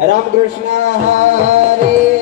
रामकृष्ण हरे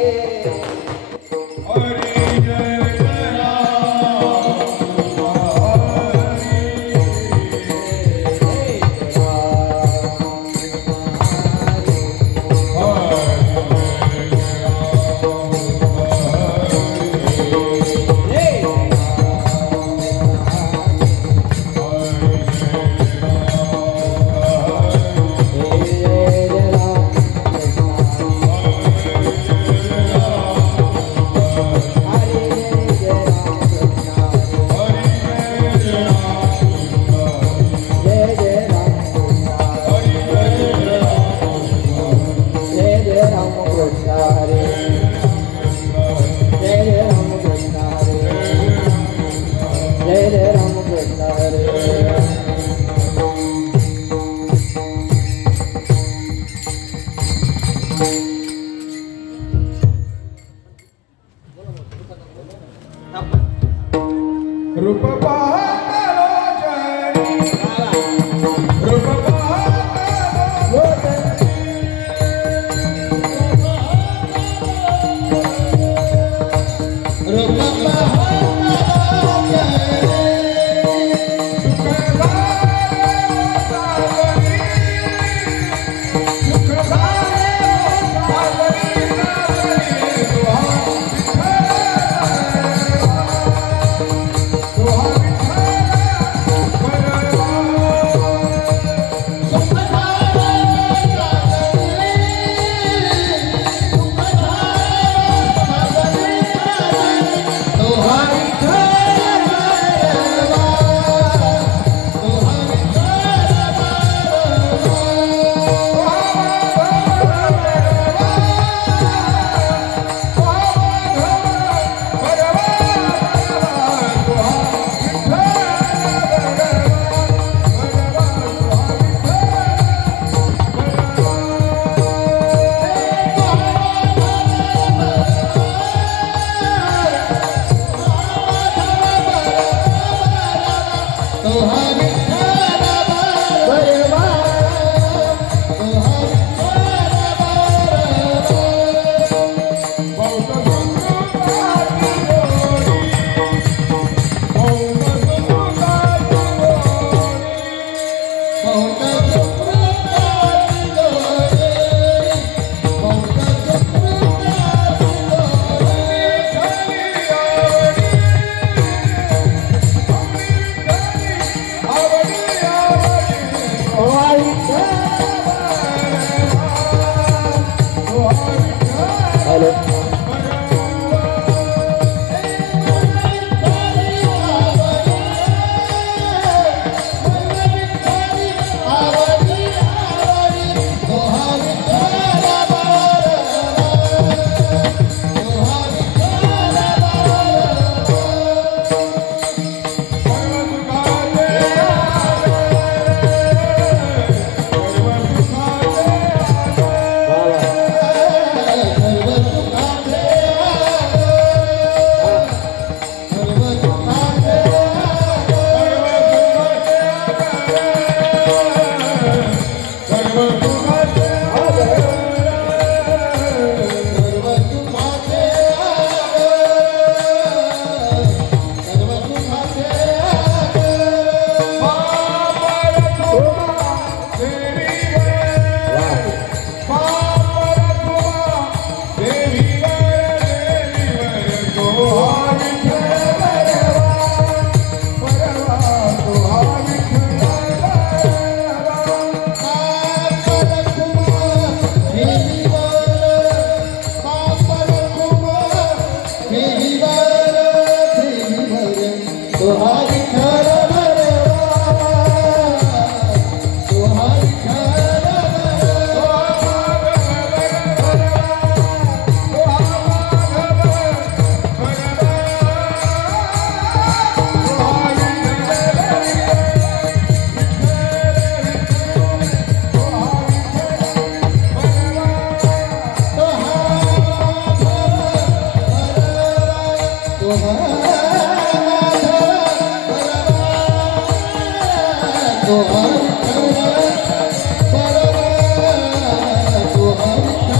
तो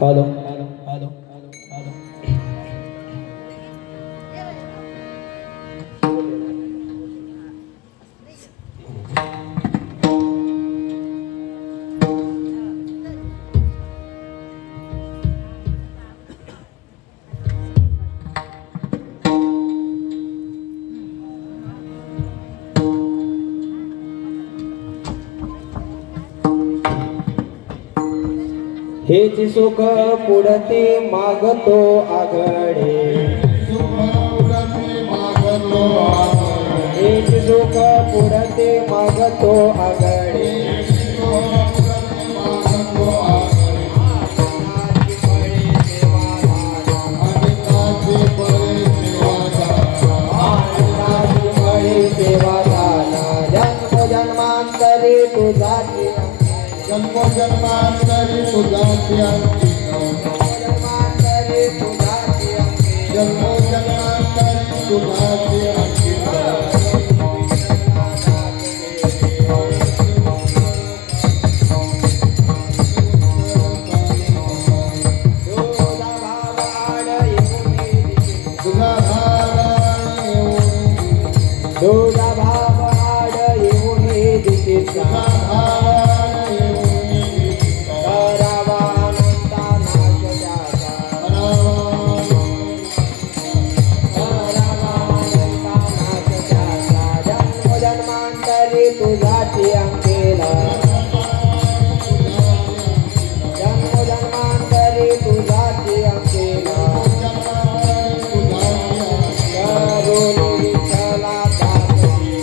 हॅलो हेच सुख पुढते मागतो आघडे हेच सुख पुढते मागतो आघडे जन्मोजन्मांतरी तुझाची जन्मोजन्मांतरी तुझाची जन्मोजन्मांतरी तुझाची जन्मोजन्मांतरी तुझाची तुझा भाव आड येऊन दिशेचा तुझाची अंकेला जन्मोजन्मांतरी तुझाची अंकेला करून विठ्ठला दासी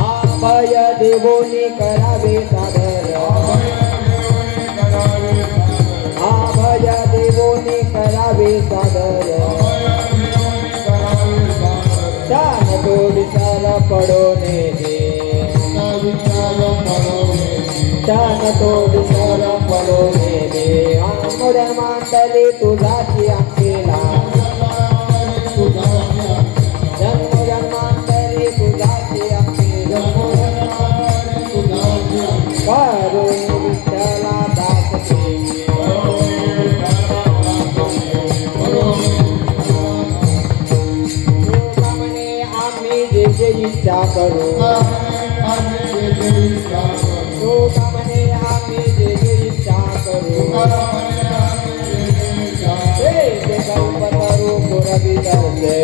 अभय देवोनी करावे सादर अभय देवोनी करावे सादर चान तो विचार पडोने दे चान तो विचार पडोने दे जन्मोजन्मांतरी तुझाची अंकेला जन्मोजन्मांतरी तुझाची अंकेला करून विठ्ठला दास इच्छा करू तू कामने आम्ही जे इच्छा करू कल्प करू पुरवी करते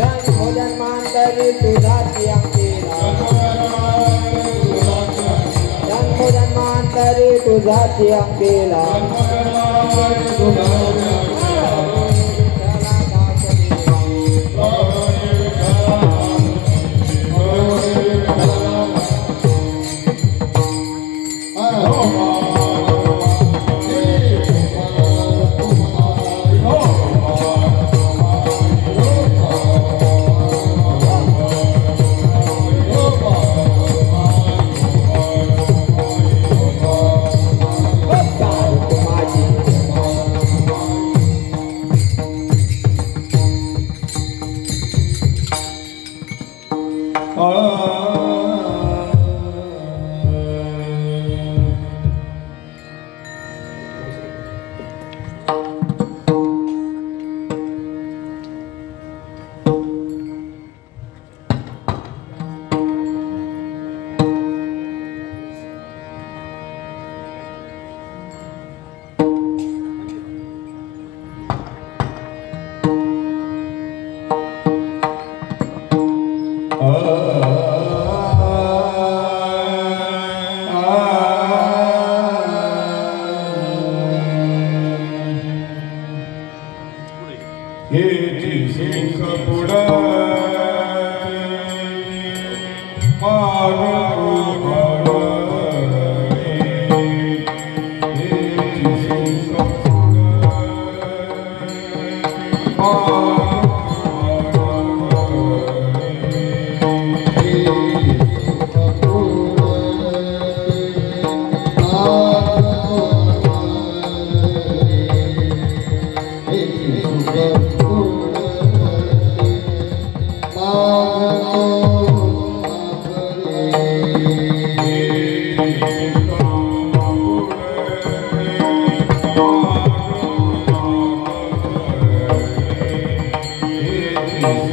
जन्मोजन्मांतरी तुझाची अंकेला जन्मोजन्मांतरी तुझाची अंकेला उधार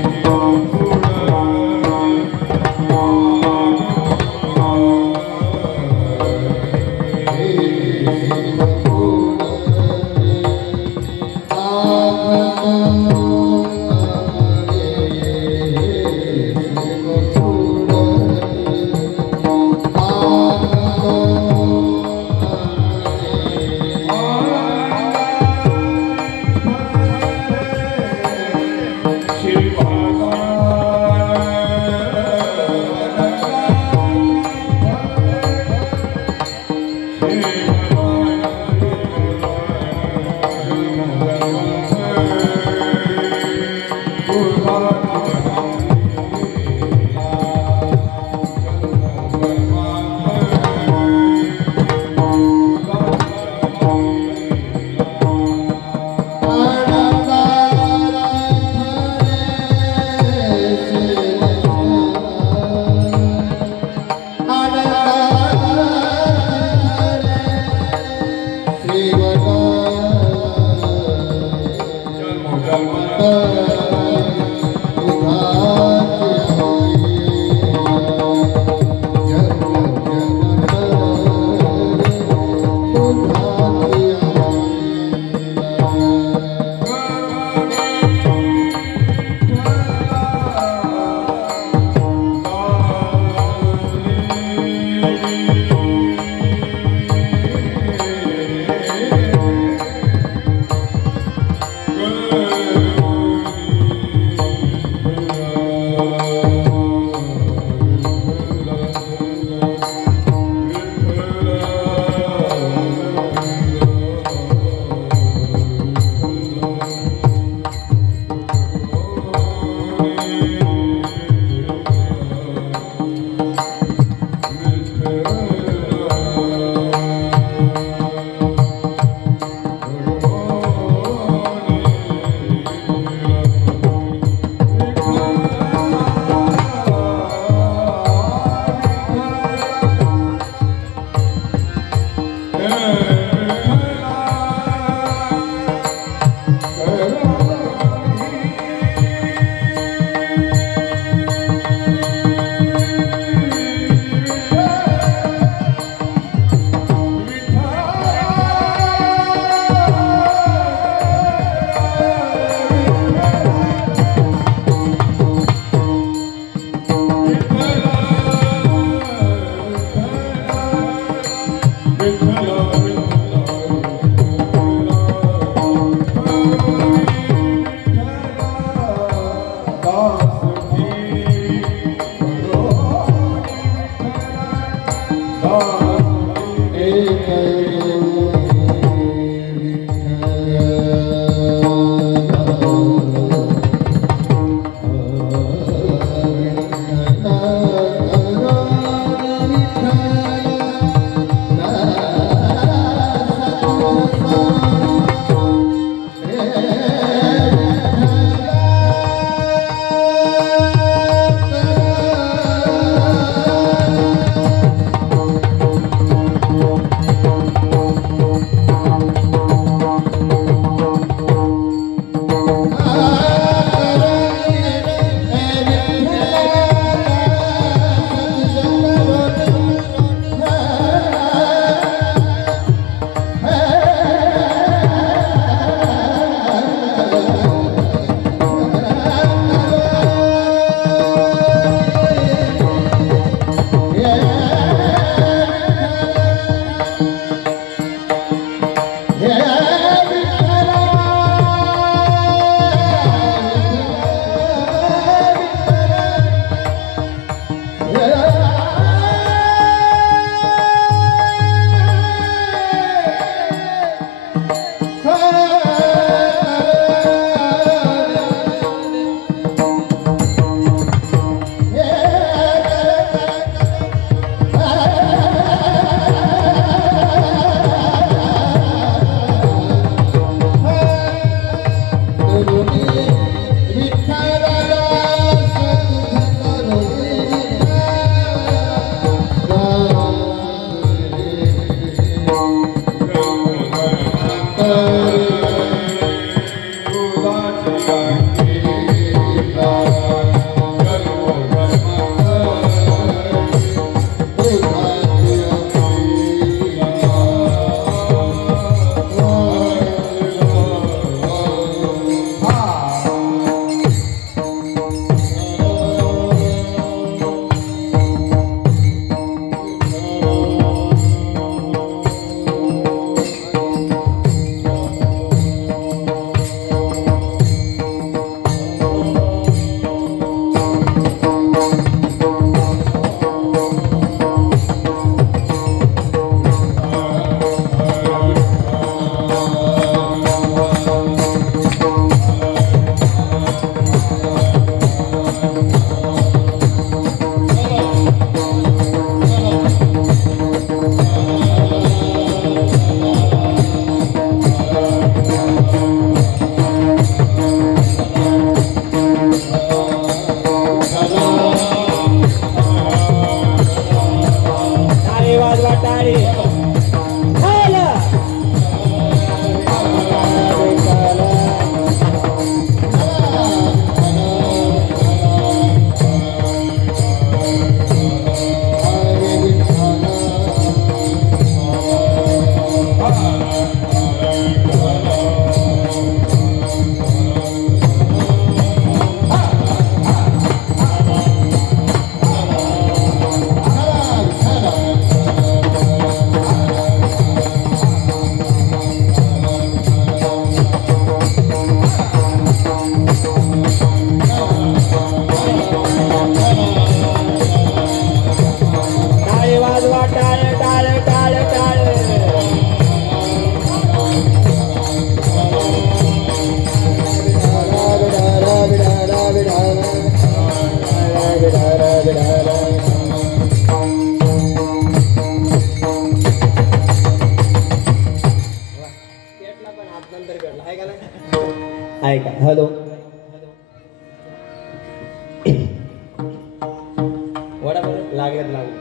वडा बरं लागेल लागेल.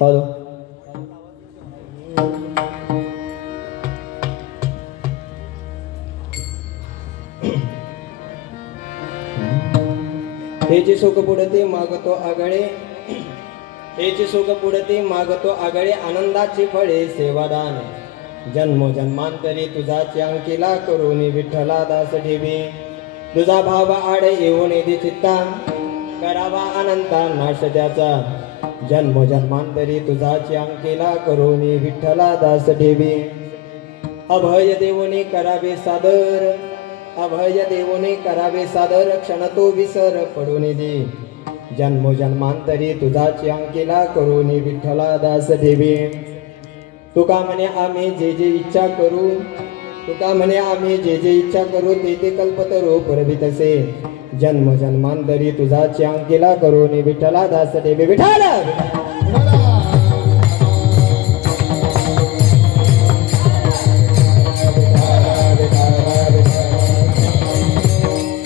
हॅलो. हेची सुख पुढती मागतो आगळे, हेची सुख पुढती मागतो आगळे, आनंदाची फळे सेवादान. जन्मोजन्मांतरी तुझाची अंकिला करून विठ्ठला दास ठेवी. तुझा भाव आड येऊन येते चित्ता, करावा अनंता नाश त्याचा. जन्मोजन्मांतरी तुझाची अंकिला करून विठ्ठला दास ठेवी. अभय देवोने करावे सादर, अभय देवोने करावे सादर, क्षण तो विसर पडून दे. जन्मोजन्मांतरी तुझाची अंकिला करून विठ्ठला दास ठेवी. तुका म्हणे आम्ही जे जे इच्छा करू, तुका म्हणे आम्ही जे जे इच्छा करू, ते ते कल्पतरू पुरवितसे. जन्मोजन्मांतरी तुझाची अंकिला करून विठ्ठला दास ठेवी. विठ्ठल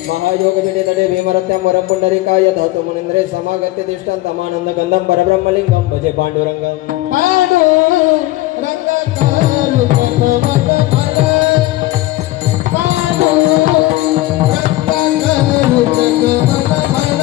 महायोग जडे तडे भीमरत्या मरम पुंडरीकाय धातु मुनींद्रे समागत्य तिष्ठन्तमानंद गंधम परब्रह्मलिंगम भजे पांडुरंगम. पांडुरंग करू पतवत मला, पांडुरंग करू पतवत मला.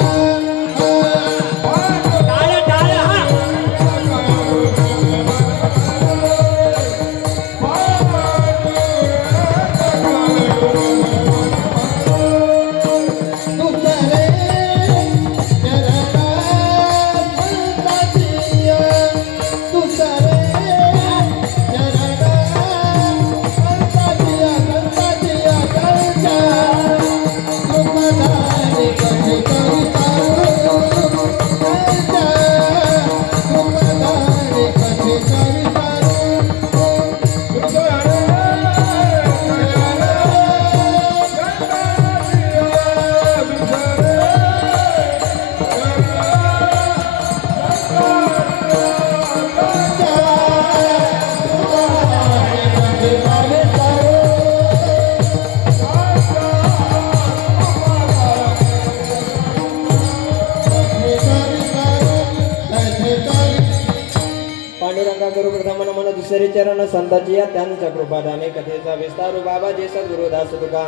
दुसरे चरण संताची या त्यांच्या कृपादाने कथेचा विस्तार बाबा जे सद्गुरु दास तुका.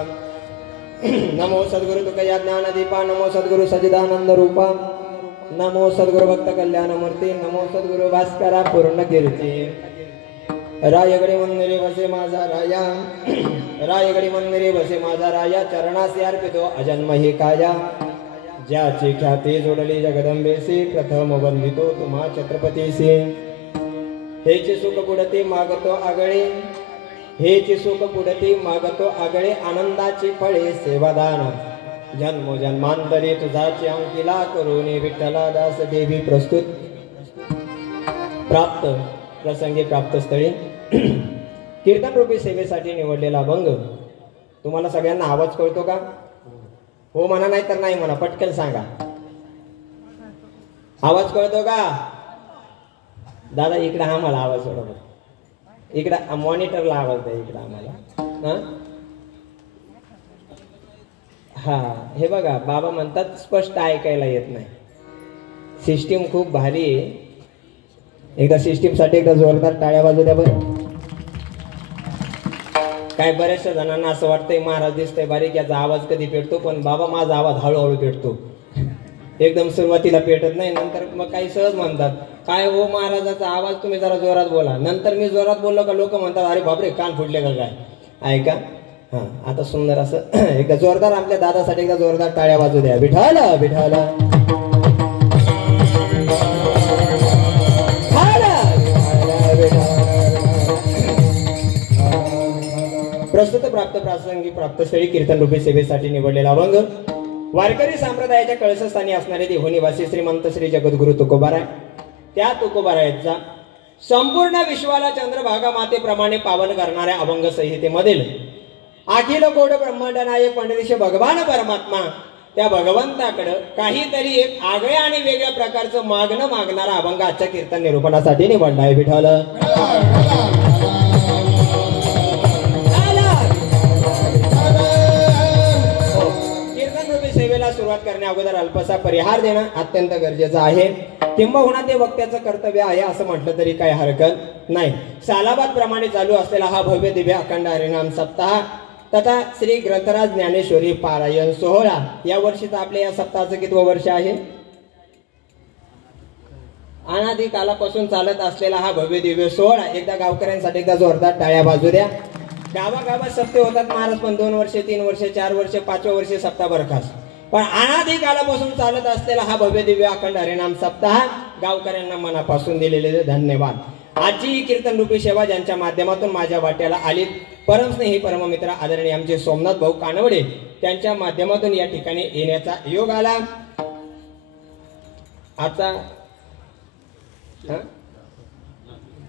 नमो सद्गुरु तुका या ज्ञान दीपा, नमो सद्गुरु सजिदानंद रूपा, नमो सद्गुरु भक्त कल्याण मूर्ती, नमो सद्गुरु भास्करा पूर्ण कीर्ती. रायगडी मंदिरे बसे माझा राया, रायगडी मंदिरे बसे माझा राया, चरणासी अर्पितो अजन्म ही काया. ज्याची ख्याती जोडली जगदंबेसी, प्रथम वंदितो तुम्हा छत्रपतीसी. हेची सुख पुढती मागतो आगळे, हेची सुख पुढती मागतो आगळे, आनंदाची फळे सेवादान. जन्मोजन्मांतरी तुझाची अंकिला करून विठ्ठला दास देवी. प्रस्तुत प्राप्त प्रसंगी प्राप्त स्थळी कीर्तन रूपी सेवेसाठी निवडलेला अभंग. तुम्हाला सगळ्यांना आवाज कळतो का? हो म्हणा, नाही तर नाही म्हणा, पटकन सांगा. आवाज कळतो का? दादा इकडे आम्हाला आवाज बरोबर, इकडं मॉनिटरला आवाज द्या इकडं आम्हाला. हा हे बघा, बाबा म्हणतात स्पष्ट ऐकायला येत नाही. सिस्टीम खूप भारी आहे. एकदा सिस्टीमसाठी एकदा जोरदार टाळ्या वाजू द्या बरं. काय बऱ्याचशा जणांना असं वाटतंय महाराज दिसतंय बारीक, याचा आवाज कधी पेटतो, पण बाबा माझा आवाज हळूहळू पेटतो. एकदम सुरुवातीला पेटत नाही, नंतर मग काही सहज म्हणतात काय हो महाराजाचा आवाज तुम्ही जरा जोरात बोला. नंतर मी जोरात बोललो का लोक म्हणतात अरे बापरे कान फुटले का काय. ऐका, हा आता सुंदर असं एकदा जोरदार आपल्या दादासाठी एकदा जोरदार टाळ्या वाजू द्या. विठ्ठल विठ्ठल. प्रस्तुत प्राप्त प्रासंगी प्राप्त स्थळी कीर्तन रूपी सेवेसाठी निवडलेला अभंग. वारकरी संप्रदायाच्या कळसस्थानी असणारे देहनिवासी श्रीमंत श्री जगद्गुरु तुकोबाराय, त्या तुकोबारायचा संपूर्ण विश्वाला चंद्रभागा मातेप्रमाणे पावन करणाऱ्या अभंग संहितेमधील अखिल कोड ब्रह्मांड नायक पंढरीश भगवान परमात्मा, त्या भगवंताकडे काहीतरी एक आगळ्या आणि वेगळ्या प्रकारचं मागणं मागणारा अभंग आजच्या कीर्तन निरूपणासाठी निवडला आहे. विठ्ठल सुरुवात करण्या अगोदर अल्पसा परिहार देणं अत्यंत गरजेचं आहे, किंबहुना ते वक्त्याचं कर्तव्य आहे असं म्हटलं तरी काही हरकत नाही. सालाबाद प्रमाणे चालू असलेला हा भव्य दिव्य अखंड हरिनाम सप्ताह तथा श्री ग्रंथराज ज्ञानेश्वरी पारायण सोहळा या वर्षीचं आपल्या या सप्ताहाचं कितवं वर्ष आहे? अनादी कालापासून चालत असलेला हा भव्य दिव्य सोहळा एकदा गावकऱ्यांसाठी एकदा जोरदार टाळ्या बाजू द्या. गावागावात सप्ते होतात महाराज, पण 2 वर्षे 3 वर्षे 4 वर्षे 5व्या वर्षे सप्ताह बरखास, पण अनादी कालापासून चालत असलेला हा भव्य दिव्य अखंड हरिनाम सप्ताह गावकऱ्यांना मनापासून दिलेले धन्यवाद. आजची ही कीर्तन रूपी सेवा ज्यांच्या माध्यमातून माझ्या वाट्याला आली, परमस्नेही परममित्र आदरणीय आमचे सोमनाथ भाऊ कानवडे त्यांच्या माध्यमातून या ठिकाणी येण्याचा योग आला. आता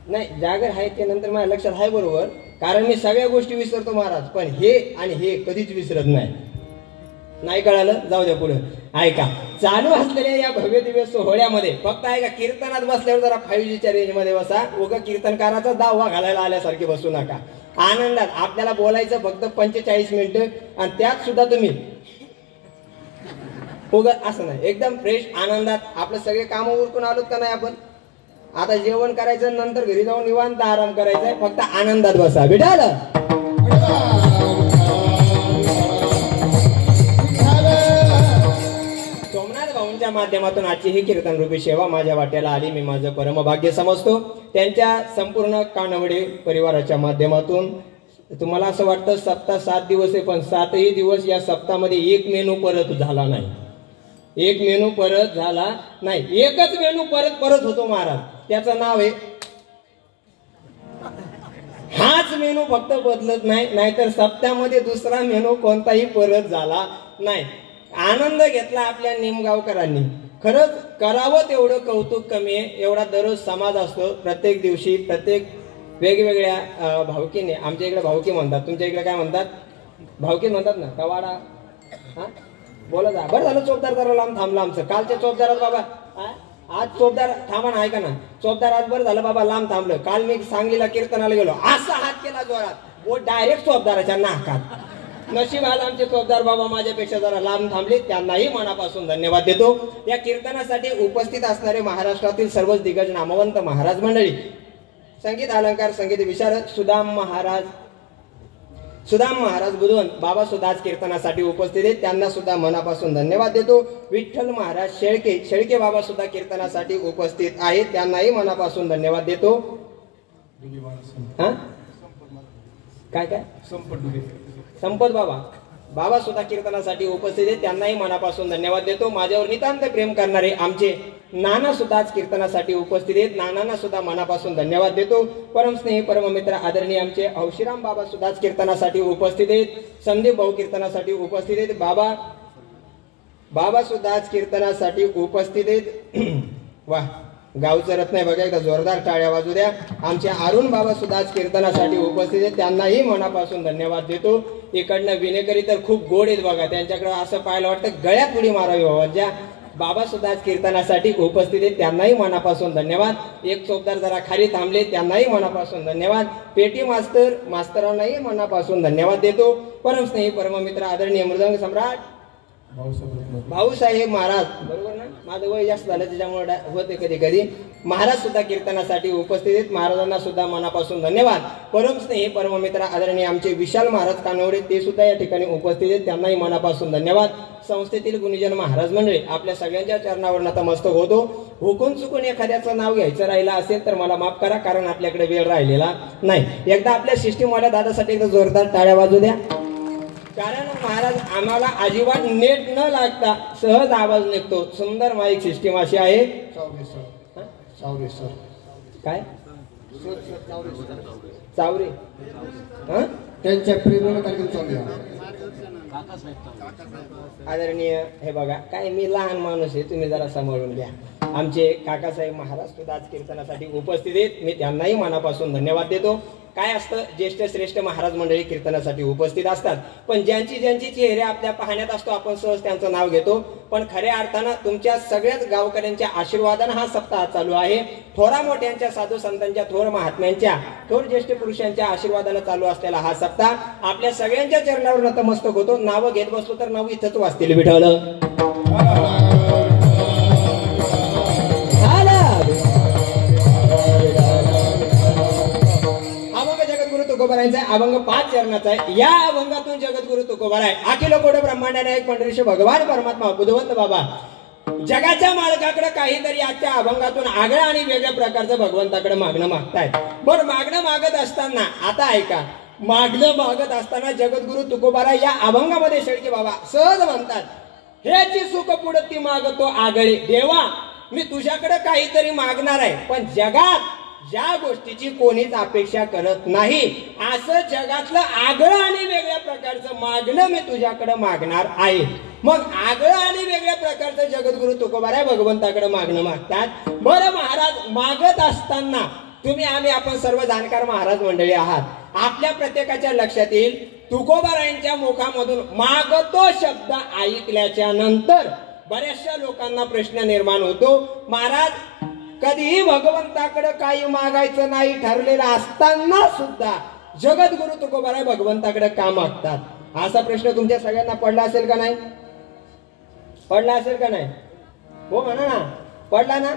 नाही जागर आहे ते नंतर माझ्या लक्षात आहे बरोबर, कारण मी सगळ्या गोष्टी विसरतो महाराज, पण हे आणि हे कधीच विसरत नाही कळालं? जाऊ द्या पुढे. ऐका, चालू असलेल्या या भव्य दिव्य सोहळ्यामध्ये फक्त ऐका, कीर्तनात बसल्यावर जरा 5Gच्या रेंज मध्ये बसा, उगा कीर्तनकाराचा दावा घालायला आल्यासारखे बसू नका. आनंदात आपल्याला बोलायचं फक्त 45 मिनिटं, आणि त्यात सुद्धा तुम्ही उगा असं नाही, एकदम फ्रेश आनंदात आपलं सगळे कामं उरकून आलोत का नाही आपण? आता जेवण करायचं, नंतर घरी जाऊन निवांत आराम करायचा आहे, फक्त आनंदात बसा. विठाल सोमनाथ भाऊंच्या माध्यमातून आजची ही कीर्तन रूपी सेवा माझ्या वाट्याला आली, मी माझं परमभाग्य समजतो. त्यांच्या संपूर्ण कानवडे परिवाराच्या माध्यमातून तुम्हाला असं वाटतं सप्ताह 7 दिवस आहे, पण 7ही दिवस या सप्ताहामध्ये एक मेनू परत झाला नाही, एक मेनू परत झाला नाही, एकच मेनू परत होतो महाराज, त्याचं नाव आहे हाच मेनू फक्त बदलत नाही, नाहीतर सप्त्यामध्ये दुसरा मेनू कोणताही परत झाला नाही. आनंद घेतला आपल्या निमगावकरांनी, खरंच करावं तेवढं कौतुक कमी आहे. एवढा दररोज समाज असतो, प्रत्येक दिवशी प्रत्येक वेगवेगळ्या भावकीने, आमच्या इकडे भावकी म्हणतात, तुमच्या इकडे काय म्हणतात? भावकी म्हणतात ना, कवाडा. हा बोला जा. बरं झालं चोपदार जरा लांब थांबला आमचं, कालच्या चोपदारात बाबा, आज चोपदार थांबा ना, ऐका ना, चोपदार आज बरं झालं बाबा लांब थांबलं. काल मी सांगलीला कीर्तनाला गेलो, असा हात केला जोरात, वो डायरेक्ट चोपदाराच्या नाकात. नशीब आलं आमचे चोपदार बाबा माझ्यापेक्षा जरा लांब थांबले, त्यांनाही मनापासून धन्यवाद देतो. या कीर्तनासाठी उपस्थित असणारे महाराष्ट्रातील सर्वच दिग्गज नामवंत महाराज मंडळी, संगीत अलंकार संगीत विशारद सुदाम महाराज बुधवन बाबा सुद्धा आज कीर्तनासाठी उपस्थित आहेत, त्यांना सुद्धा मनापासून धन्यवाद देतो. विठ्ठल महाराज शेळके बाबा सुद्धा कीर्तनासाठी उपस्थित आहेत, त्यांनाही मनापासून धन्यवाद देतो. काय संपत बाबा सुद्धा कीर्तनासाठी उपस्थित आहेत, त्यांनाही मनापासून धन्यवाद देतो. माझ्यावर नितांत प्रेम करणारे आमचे नाना सुद्धा आज कीर्तनासाठी उपस्थित आहेत, नानांना सुद्धा मनापासून धन्यवाद देतो. परमस्नेही परममित्र आदरणीय आमचे हौशीराम बाबा सुद्धा आज कीर्तनासाठी उपस्थित आहेत, संदीप भाऊ कीर्तनासाठी उपस्थित आहेत, बाबा सुद्धा आज कीर्तनासाठी उपस्थित आहेत. वाह, गावचं रत्न आहे बघा, एकदा जोरदार टाळ्या वाजू द्या. आमचे अरुण बाबा सुद्धा आज कीर्तनासाठी उपस्थित आहेत, त्यांनाही मनापासून धन्यवाद देतो. इकडनं विनेकरी तर खूप गोड आहेत बघा, त्यांच्याकडे असं पाहायला वाटतं गळ्यात उडी मारावी बाबा. ज्या बाबा सुद्धा आज कीर्तनासाठी उपस्थित आहेत, त्यांनाही मनापासून धन्यवाद. एक चोपदार जरा खाली थांबले, त्यांनाही मनापासून धन्यवाद. पेटी मास्तरांनाही मनापासून धन्यवाद देतो. परमस्नेही परममित्र आदरणीय मृदंग सम्राट भाऊसाहेब महाराज, बरोबर ना, माझं वय जास्त झालं त्याच्यामुळे होते कधी कधी, महाराज सुद्धा कीर्तनासाठी उपस्थित आहेत, महाराजांना सुद्धा मनापासून धन्यवाद. परमस्नेही परममित्र आदरणीय आमचे विशाल महाराज कानवडे, ते सुद्धा या ठिकाणी उपस्थित आहेत, त्यांनाही मनापासून धन्यवाद. संस्थेतील गुणीजन महाराज मंडळी, आपल्या सगळ्यांच्या चरणावर नतमस्तक होतो. हुकून चुकून एखाद्याचं नाव घ्यायचं राहिलं असेल तर मला माफ करा, कारण आपल्याकडे वेळ राहिलेला नाही. एकदा आपल्या सिस्टीमवाल्या दादासाठी एकदा जोरदार टाळ्या वाजू द्या, कारण महाराज आम्हाला अजिबात नेट न लागता सहज आवाज निघतो. सुंदर माईक सिस्टीम अशी आहे. काय चावरे त्यांच्या प्रेमाला आदरणीय, हे बघा काय मी लहान माणूस आहे, तुम्ही जरा सांभाळून घ्या. आमचे काकासाहेब महाराज सुद्धा आज कीर्तनासाठी उपस्थित आहेत, मी त्यांनाही मनापासून धन्यवाद देतो. काय असतं, ज्येष्ठ श्रेष्ठ महाराज मंडळी कीर्तनासाठी उपस्थित असतात, पण ज्यांची चेहरे आपल्या पाहण्यात असतो आपण सहज त्यांचं नाव घेतो, पण खऱ्या अर्थानं तुमच्या सगळ्याच गावकऱ्यांच्या आशीर्वादानं हा सप्ताह चालू आहे. थोरा मोठ्यांच्या साधू संतांच्या, थोर महात्म्यांच्या, थोर ज्येष्ठ पुरुषांच्या आशीर्वादानं चालू असलेला हा सप्ताह आपल्या सगळ्यांच्या चरणावर नतमस्तक होतो. नावं घेत बसलो तर नाव इथंच वाचतील विठ्ठल. अभंग 5 चरणाचा आहे. या अभंगातून जगद्गुरु तुकोबार आहे. अखिल कोट ब्रह्मांडाने एक पंढरीश भगवान परमात्मा बुधवंत बाबा जगाच्या मालकाकडे काहीतरी आजच्या अभंगातून आगळ्या आणि वेगळ्या प्रकारचं भगवंताकडे मागणं मागतायत. बरं, मागणं मागत असताना आता ऐका, मागणं मागत असताना जगद्गुरु तुकोबारा या अभंगामध्ये शेळके बाबा सहज म्हणतात, हेची सुख पुढती मागतो आगळे. देवा, मी तुझ्याकडे काहीतरी मागणार आहे, पण जगात ज्या गोष्टीची कोणीच अपेक्षा करत नाही असं जगातलं आगळं आणि वेगळ्या प्रकारचं मागणं मी तुझ्याकडे मागणार आहे. मग आगळं आणि वेगळ्या प्रकारचं जगद्गुरु तुकोबारा भगवंताकडे मागणं मागतात. बरं महाराज, मागत असताना आपण सर्व जाणकार महाराज मंडळी आहात. आपल्या प्रत्येकाच्या लक्षात येईल, तुकोबारायांच्या मुखामधून मागतो शब्द ऐकल्याच्या नंतर बऱ्याचशा लोकांना प्रश्न निर्माण होतो, महाराज कधीही भगवंताकडे काही मागायचं नाही ठरलेलं असताना सुद्धा जगद्गुरु तुकोबारा भगवंताकडे का मागतात? असा प्रश्न तुमच्या सगळ्यांना पडला असेल का नाही? पडला असेल का नाही? हो म्हणा ना, पडला ना.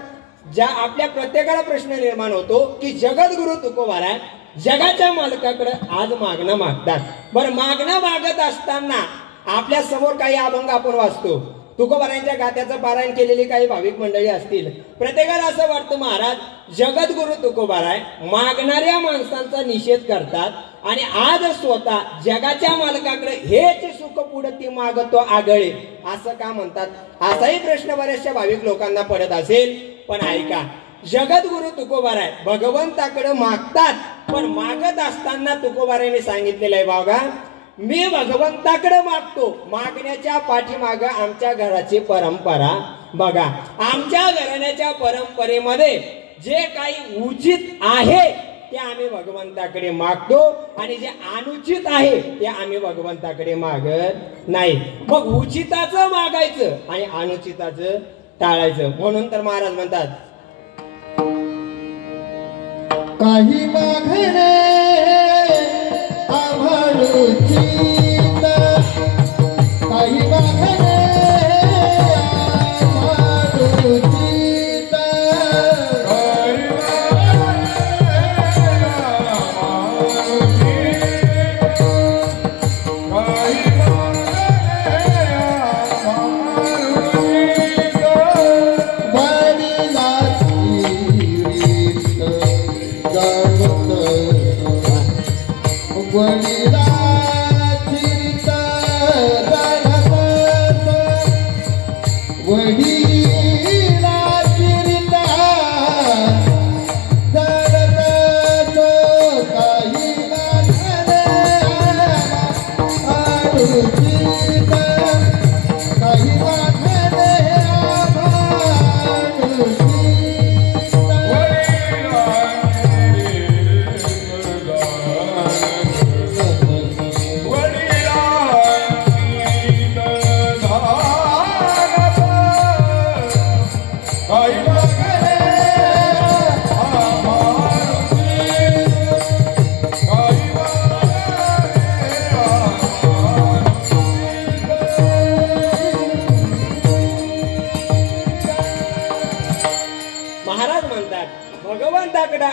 ज्या आपल्या प्रत्येकाला प्रश्न निर्माण होतो की जगद्गुरु तुकोबारा जगाच्या मालकाकडे आज मागणं मागतात. बरं, मागणं मागत असताना आपल्या समोर काही अभंग आपण वाचतो. तुकोबारांच्या गात्याचं पारायण केलेली काही भाविक मंडळी असतील. प्रत्येकाला असं वाटतं, महाराज जगद्गुरु तुकोबारा मागणाऱ्या माणसांचा निषेध करतात आणि आज स्वतः जगाच्या मालकाकडे हेच सुख पुढती मागतो आगळे असं का म्हणतात? असाही प्रश्न बऱ्याचशा भाविक लोकांना पडत असेल. पण ऐका, जगद्गुरु तुकोबारा भगवंताकडे मागतात, पण मागत असताना तुकोबाराने सांगितलेलं आहे, बघा मी भगवंताकडे मागतो. मागण्याच्या पाठीमाग आमच्या घराची परंपरा बघा. आमच्या घराण्याच्या परंपरेमध्ये जे काही उचित आहे ते आम्ही भगवंताकडे मागतो आणि जे अनुचित आहे ते आम्ही भगवंताकडे मागत नाही. मग उचिताचं मागायचं आणि अनुचिताचं टाळायचं. म्हणून तर महाराज म्हणतात, काही मागणे आभाळूची काही मागणे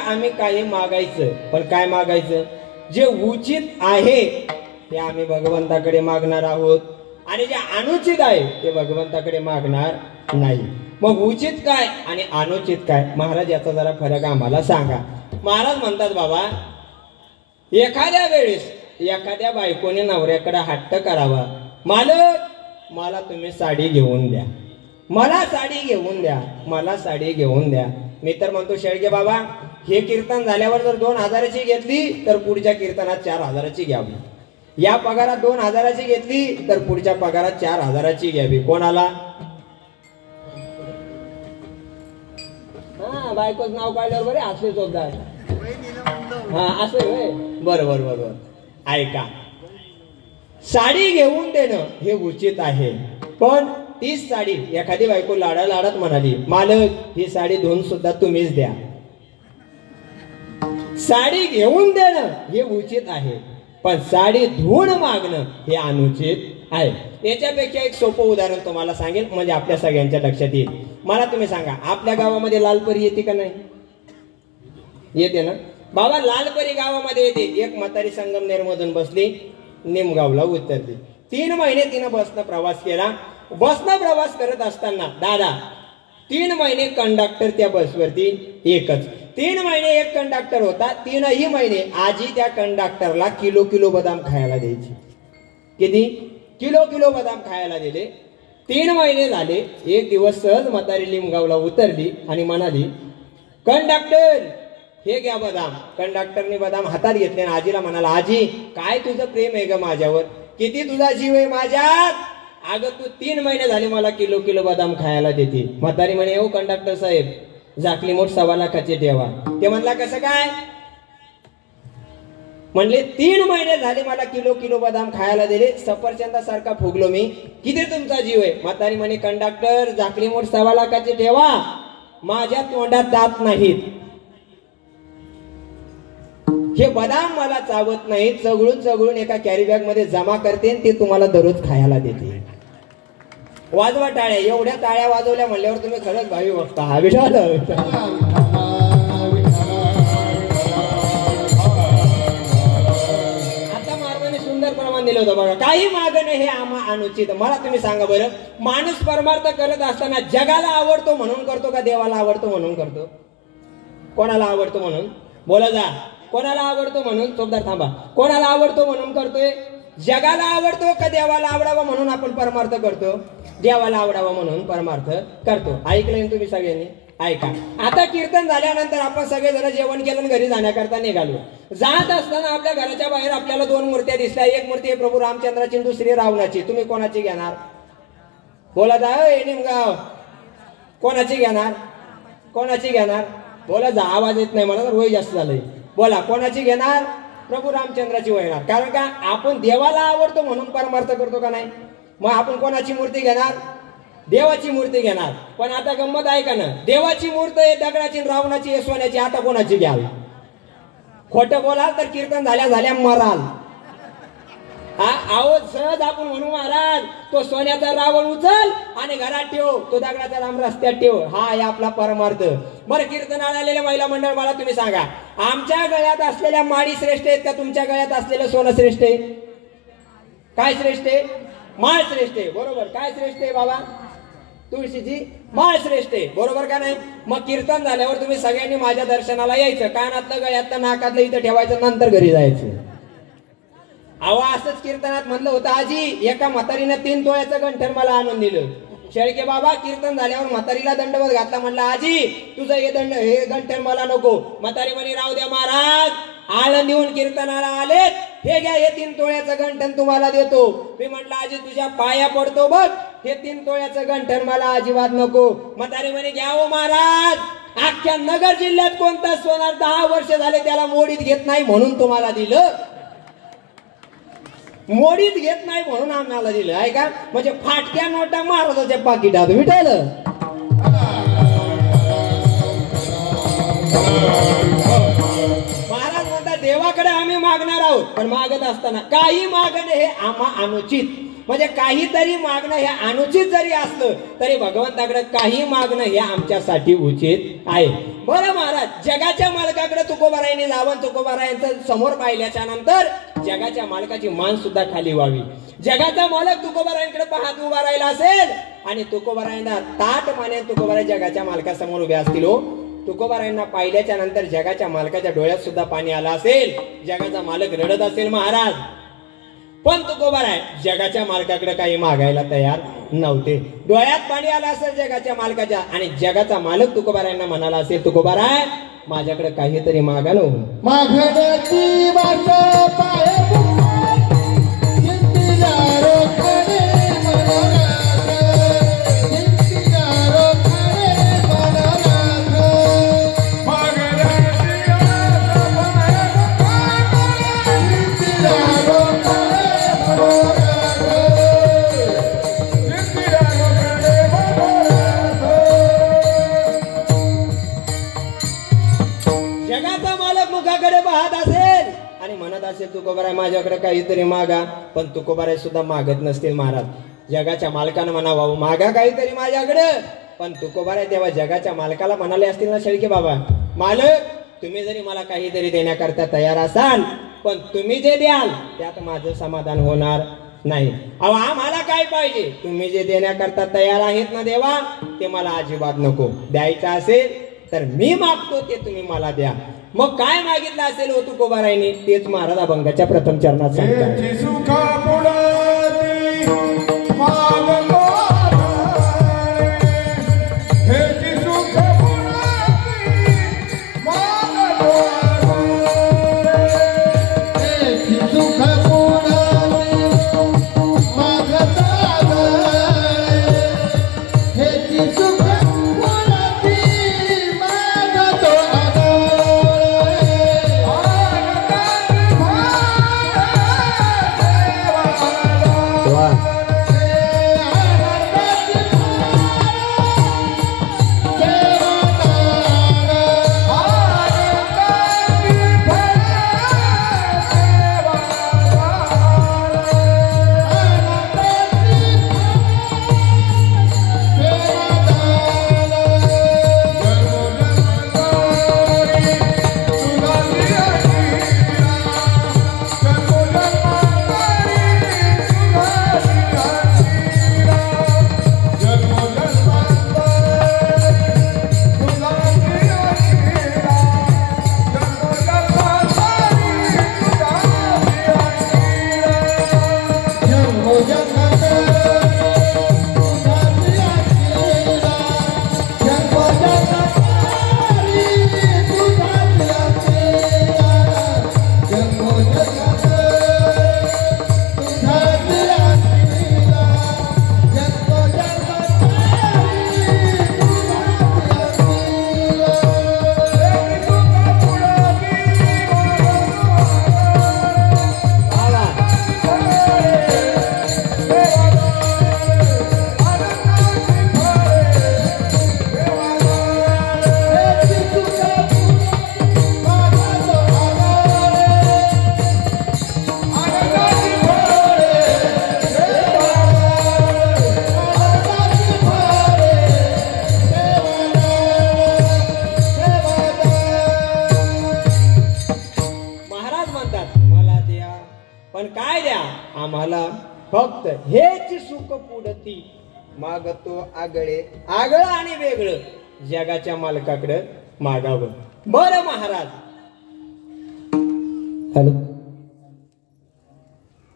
आम्ही काही मागायचं, पण काय मागायचं? जे उचित आहे ते आम्ही भगवंताकडे मागणार आहोत आणि जे अनुचित आहे ते भगवंताकडे मागणार नाही. मग उचित काय आणि अनुचित काय, महाराज याचा जरा फरक आम्हाला सांगा. महाराज म्हणतात, बाबा एखाद्या वेळेस एखाद्या बायकोने नवऱ्याकडे हट्ट करावा, मालक मला तुम्ही साडी घेऊन द्या, मला साडी घेऊन द्या, मला साडी घेऊन द्या. मी तर म्हणतो, शेळके बाबा हे कीर्तन झाल्यावर जर 2000ची घेतली तर पुढच्या कीर्तनात 4000ची घ्यावी. या पगारात 2000ची घेतली तर पुढच्या पगारात 4000ची घ्यावी. कोणाला? हा, बायकोच नाव काढल्यावर बरे असले चोपदार. हा असं होय. बरोबर बरोबर. ऐका, साडी घेऊन देणं हे उचित आहे, पण तीच साडी एखादी बायको लाडा लाडात म्हणाली, मालक ही साडी धुवून सुद्धा तुम्हीच द्या. साडी घेऊन देणं हे उचित आहे, पण साडी धुवून मागणं हे अनुचित आहे. याच्यापेक्षा एक सोपं उदाहरण तुम्हाला सांगेल म्हणजे आपल्या सगळ्यांच्या लक्षात येईल. मला तुम्ही सांगा, आपल्या गावामध्ये लालपरी येते का नाही? येते ना बाबा. लालपरी गावामध्ये येते. एक म्हातारी संगमनेर मधून बसली, निमगावला उतरली. 3 महिने तिनं बसनं प्रवास केला. बसनं प्रवास करत असताना दादा 3 महिने कंडक्टर त्या बसवरती एकच. 3 महिने एक कंडक्टर होता. 3ही महिने आजी त्या कंडक्टरला किलो किलो बदाम खायला द्यायची. किती? किलो किलो बदाम खायला दिले. 3 महिने झाले. एक दिवस सहज म्हातारी लिमगावला उतरली आणि म्हणाली, कंडक्टर हे घ्या बदाम. कंडक्टरने बदाम हातात घेतले आणि आजीला म्हणाला, आजी काय तुझं प्रेम आहे ग माझ्यावर, किती तुझा जीव आहे माझ्यात. अगं तू 3 महिने झाले मला किलो किलो बदाम खायला देते. म्हातारी म्हणे, हो कंडक्टर साहेब, झाकली मोठ 1.25 लाखाची ठेवा. ते म्हणला, कसं काय? म्हणले 3 महिने झाले मला किलो किलो बदाम खायला दिले, सफरचंदासारखा फुगलो मी, किती तुमचा जीव आहे. म्हातारी म्हणे, कंडक्टर झाकली मोठ 1.25 लाखाची ठेवा, माझ्या तोंडात दात नाहीत, हे बदाम मला चावत नाही, चगळून चगळून एका कॅरी बॅग मध्ये जमा करते, ते तुम्हाला दररोज खायला देते. वाजवा टाळ्या. एवढ्या टाळ्या वाजवल्या म्हणल्यावर तुम्ही खरंच भावी बघता. हा विचार आता मार्गाने सुंदर प्रमाण दिलं होतं बघा. काही मागणे हे आम्हा अनुचित. मला तुम्ही सांगा बरं, माणूस परमार्थ करत असताना जगाला आवडतो म्हणून करतो का देवाला आवडतो म्हणून करतो? कोणाला आवडतो म्हणून? बोला जा. कोणाला आवडतो म्हणून? चोपदार थांबा. कोणाला आवडतो म्हणून करतोय? जगाला आवडतो का देवाला आवडावं म्हणून आपण परमार्थ करतो? देवाला आवडावं म्हणून परमार्थ करतो. ऐकलं तुम्ही सगळ्यांनी? ऐका. आता कीर्तन झाल्यानंतर आपण सगळेजण जेवण केलं, घरी जाण्याकरता निघालो. जात असताना आपल्या घराच्या बाहेर आपल्याला 2 मूर्त्या दिसल्या. एक मूर्ती आहे प्रभू रामचंद्राची, दुसरी रावणाची. तुम्ही कोणाची घेणार? बोला जा. निमगाव कोणाची घेणार? कोणाची घेणार? बोला जा. आवाज येत नाही मला, तर वय जास्त झालंय. बोला, कोणाची घेणार? प्रभू रामचंद्राची घेणार. कारण का आपण देवाला आवडतो म्हणून परमार्थ करतो का नाही? मग आपण कोणाची मूर्ती घेणार? देवाची मूर्ती घेणार. पण आता गंमत आहे का ना, देवाची मूर्ती आहे दगडाची, रावणाची, सोन्याची. आता कोणाची घ्याल? खोटं बोलाल तर कीर्तन झाल्या झाल्या मराल. आहो सहज आपण म्हणू, महाराज तो सोन्याचा रावण उचल आणि घरात ठेव, तो दगडाचा राम रस्त्यात ठेव. हा आहे आपला परमार्थ. बरं, कीर्तनाला आलेल्या महिला मंडळ, मला तुम्ही सांगा, आमच्या गळ्यात असलेल्या माळी श्रेष्ठ आहेत का तुमच्या गळ्यात असलेलं सोनं श्रेष्ठ आहे? काय श्रेष्ठ आहे? माळ श्रेष्ठ आहे. बरोबर. काय श्रेष्ठ आहे बाबा? तुळशीची माळ श्रेष्ठ आहे. बरोबर का नाही? मग कीर्तन झाल्यावर तुम्ही सगळ्यांनी माझ्या दर्शनाला यायचं. कानातलं, गळ्यातलं, नाकातलं इथं ठेवायचं, नंतर घरी जायचं. अहो असंच कीर्तनात म्हणलं होतं, आजी एका म्हातारीनं 3 तोळ्याचं गंठण मला आणून दिलं. शेळके बाबा कीर्तन झाल्यावर म्हातारीला दंडवत घातला. म्हणलं, आजी तुझं हे गंठण मला नको. म्हातारी म्हणे, राहू द्या महाराज, आळंदीहून कीर्तनाला आलेत, हे घ्या, हे 3 तोळ्याचं गंठण तुम्हाला देतो. मी म्हटलं, आजी तुझ्या पाया पडतो बघ, हे 3 तोळ्याचं गंठण मला अजिबात नको. म्हातारी म्हणे, घ्या हो महाराज, अख्ख्या नगर जिल्ह्यात कोणता सोनार 10 वर्ष झाले त्याला मोडीत घेत नाही म्हणून तुम्हाला दिलं. मोडीत घेत नाही म्हणून आम्हाला दिलं आहे का? म्हणजे फाटक्या नोटा महाराजाच्या पाकिटात विठ्ठल. महाराज म्हणतात, देवाकडे आम्ही मागणार आहोत, पण मागत असताना काही मागणे हे आम्हा अनुचित. म्हणजे काहीतरी मागणं हे अनुचित जरी असलं तरी भगवंताकडे काही मागणं हे आमच्यासाठी उचित आहे. बरं महाराज, जगाच्या मालकाकडे तुकोबारायांनी जावं, तुकोबारायांचं समोर पाहिल्याच्या नंतर जगाच्या मालकाची मान सुद्धा खाली व्हावी. जगाचा मालक तुकोबारायांकडे पाहत उभा राहिला असेल आणि तुकोबारायांना ताट माने तुकोबाराय जगाच्या मालकासमोर उभे असतील. हो, तुकोबारायांना पाहिल्याच्या नंतर जगाच्या मालकाच्या डोळ्यात सुद्धा पाणी आलं असेल. जगाचा मालक रडत असेल महाराज, पण तुकोबाराय जगाच्या मालकाकडे काही मागायला तयार नव्हते. डोळ्यात पाणी आलं असेल जगाच्या मालकाच्या आणि जगाचा मालक तुकोबारायांना म्हणाला असेल, तुकोबाराय माझ्याकडे काहीतरी मागा नो. मागण्याची भाषा पाय असेल तुकोबाराय माझ्याकडे काहीतरी मागा, पण तुकोबाराय सुद्धा मागत नसतील महाराज. जगाच्या मालकानं म्हणा भाऊ मागा काहीतरी माझ्याकडे, पण तुकोबाराय तेव्हा जगाच्या मालकाला म्हणाले असतील ना शेळके बाबा मालक तुम्ही जरी मला काहीतरी देण्याकरता तयार असाल, पण तुम्ही जे द्याल त्यात माझं समाधान होणार नाही. अहो आम्हाला काय पाहिजे, तुम्ही जे देण्याकरता तयार आहेत ना देवा ते मला अजिबात नको. द्यायचं असेल तर मी मागतो ते तुम्ही मला द्या. मग काय मागितलं असेल हो तुकोबारायने तेच महाराज अभंगाच्या प्रथम चरणात सांगतात. फक्त हेच सुख पुढती मागतो आगळे आगळं आणि वेगळं जगाच्या मालकाकडे मागावं. बरं महाराज हॅलो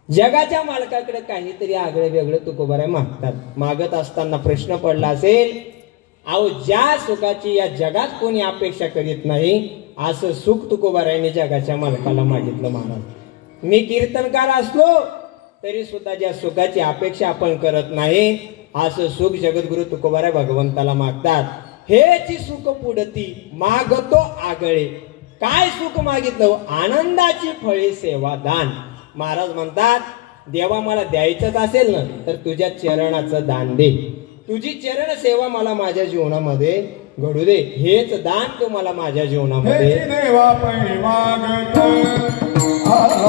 जगाच्या मालकाकडे काहीतरी आगळे वेगळं तुकोबाराय मागतात. मागत असताना प्रश्न पडला असेल अहो ज्या सुखाची या जगात कोणी अपेक्षा करीत नाही असं सुख तुकोबारायने जगाच्या मालकाला मागितलं. महाराज मी कीर्तनकार असलो तरी सुद्धा ज्या सुखाची अपेक्षा आपण करत नाही असं सुख जगद्गुरु तुकोबाराय भगवंताला मागतात. हेच सुख पुढती मागतो आगळे. काय सुख मागितलं? आनंदाची फळे सेवादान. महाराज म्हणतात देवा मला द्यायचंच असेल ना तर तुझ्या चरणाचं दान दे. तुझी चरण सेवा मला माझ्या जीवनामध्ये घडू दे. हेच दान तू मला माझ्या जीवनामध्ये देवा पै मागत Hare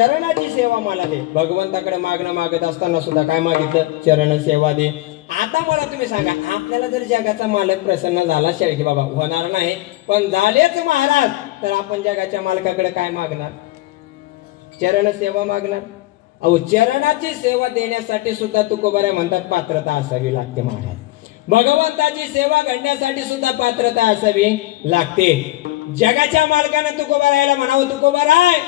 चरणाची सेवा मला दे. भगवंताकडे मागणं मागत असताना सुद्धा काय मागितलं? चरण सेवा दे. आता मला तुम्ही सांगा, आपल्याला जर जगाचा मालक प्रसन्न झाला शेळके बाबा, होणार नाही पण झालेच महाराज, तर आपण जगाच्या मालकाकडे काय मागणार? चरण सेवा मागणार. अहो चरणाची सेवा देण्यासाठी सुद्धा तुकोबाराय म्हणतात पात्रता असावी लागते महाराज. भगवंताची सेवा घडण्यासाठी सुद्धा पात्रता असावी लागते. जगाच्या मालकाने तुकोबारायला म्हणावं, तुकोबाराय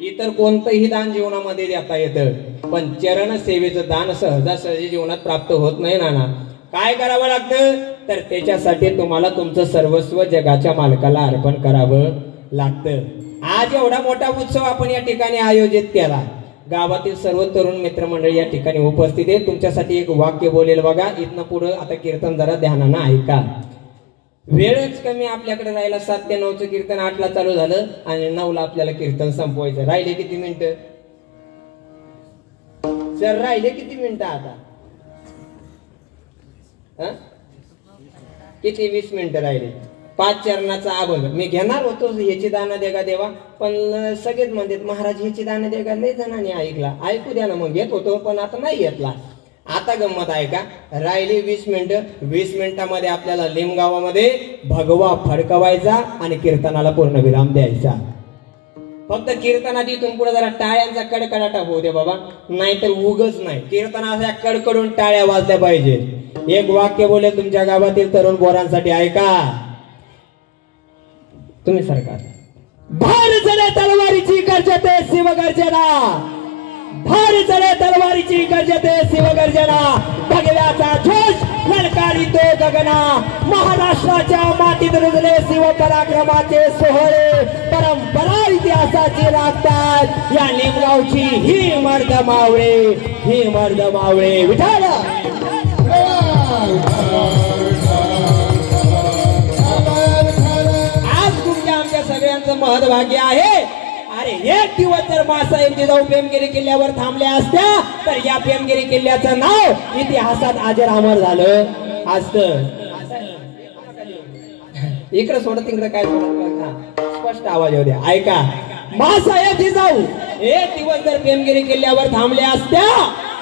इतर कोणतंही दान जीवनामध्ये देता येतं, पण चरण सेवेचं दान सहजासहजी जीवनात प्राप्त होत नाही ना. काय करावं लागतं? तर त्याच्यासाठी तुम्हाला तुमचं सर्वस्व जगाच्या मालकाला अर्पण करावं लागतं. आज एवढा मोठा उत्सव आपण या ठिकाणी आयोजित केला. गावातील सर्व तरुण मित्रमंडळी या ठिकाणी उपस्थित आहे. तुमच्यासाठी एक वाक्य बोलेल बघा. इथनं पुढे आता कीर्तन जरा ध्यानानं ऐका. वेळच कमी आपल्याकडे राहिला. 7 ते 9चं कीर्तन 8ला चालू झालं आणि 9ला आपल्याला कीर्तन संपवायचं. राहिले किती मिनिटं सर? राहिले किती मिनिटं आता? किती? 20 मिनिटं राहिले. 5 चरणाचा अभंग मी घेणार होतो, ह्याची दान देगा देवा, पण सगळेच म्हणतात महाराज ह्याची दान देगा. लय जणांनी ऐकला, ऐकू द्या ना. मग घेत होतो पण आता नाही घेतला. आता गंमत आहे का? राहिली 20 मिनिटं. 20 मिनिटामध्ये आपल्याला लिमगावामध्ये भगवा फडकवायचा आणि कीर्तनाला पूर्ण विराम द्यायचा. फक्त कीर्तनात इथून पुढे जरा टाळ्यांचा कडकडाटा होऊ दे बाबा, नाहीतर उगच नाही. कीर्तनाच्या कडकडून टाळ्या वाजल्या पाहिजे. एक वाक्य बोले तुमच्या गावातील तरुण पोरांसाठी, ऐका तुम्ही सरकार. भार चढे तलवारीची गर्जते शिवगर्जना, भार चढे तलवारीची गर्जते शिवगर्जना, भगव्याचा जोश ललकारी तो गगना, महाराष्ट्राच्या मातीत रुजले शिव पराक्रमाचे सोहळे, परंपरा इतिहासाची राखतात या निमगावची ही मर्द मावळे, ही मर्द मावळे. विठाल आमच्या सगळ्यांचं महत्भाग्य आहे. अरे एक दिवस जर मासाहेब जिजाऊ पेमगिरी किल्ल्यावर थांबल्या असत्या तर या पेमगिरी किल्ल्याचं नाव इतिहासात अजर अमर झालं असतं. इकडे सोडत तिकडे काय सोडत, स्पष्ट आवाज येऊ द्या. ऐका, मासाहेब जिजाऊ एक दिवस जर पेमगिरी किल्ल्यावर थांबल्या असत्या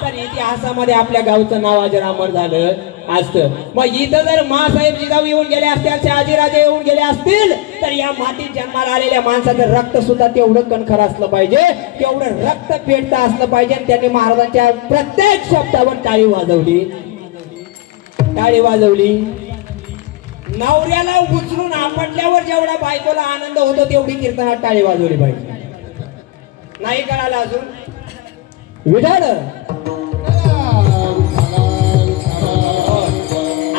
तर इतिहासामध्ये आपल्या गावचं नाव अजर अमर झालं असतं. मग इथं जर मासाहेब जिजाऊ येऊन गेले असतील, शहाजीराजे येऊन गेले असतील तर या मातीत जन्माला आलेल्या माणसाचं रक्त सुद्धा तेवढं कणखर असलं पाहिजे, तेवढं रक्त पेटतं असलं पाहिजे. त्यांनी महाराजांच्या प्रत्येक शब्दावर टाळी वाजवली, टाळी वाजवली. नवऱ्याला उचलून आपटल्यावर जेवढा बायकोला आनंद होतो तेवढी कीर्तनात टाळी वाजवली पाहिजे. नाही कळालं अजून? विठाल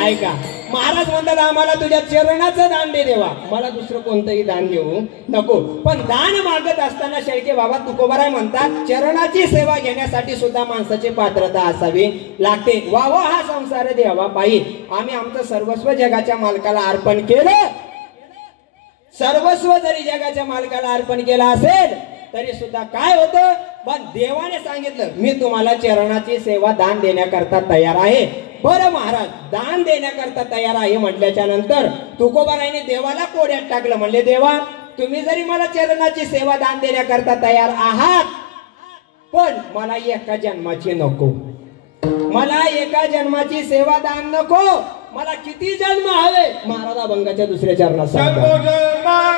ऐका, महाराज म्हणतात आम्हाला तुझ्या चरणाचं दान दे देवा, मला दुसरं कोणतंही दान देऊ नको. पण दान मागत असताना शेळके बाबा तुकोबाराय म्हणतात चरणाची सेवा घेण्यासाठी सुद्धा माणसाची पात्रता असावी लागते. वा वा हा संसार देवा पायी आम्ही आमचं सर्वस्व जगाच्या मालकाला अर्पण केलं. सर्वस्व जरी जगाच्या मालकाला अर्पण केलं असेल तरी सुद्धा काय होतं? पण देवाने सांगितलं मी तुम्हाला चरणाची सेवा दान देण्याकरता तयार आहे. बरं महाराज दान देण्याकरता तयार आहे म्हटल्याच्या नंतर तुकोबारायने देवाला कोड्यात टाकलं. म्हणले देवा तुम्ही जरी मला चरणाची सेवा दान देण्याकरता तयार आहात, पण मला एका जन्माची नको, मला एका जन्माची सेवा दान नको, मला किती जन्म हवे? महाराज अभंगाच्या दुसऱ्या चरणात सांगतात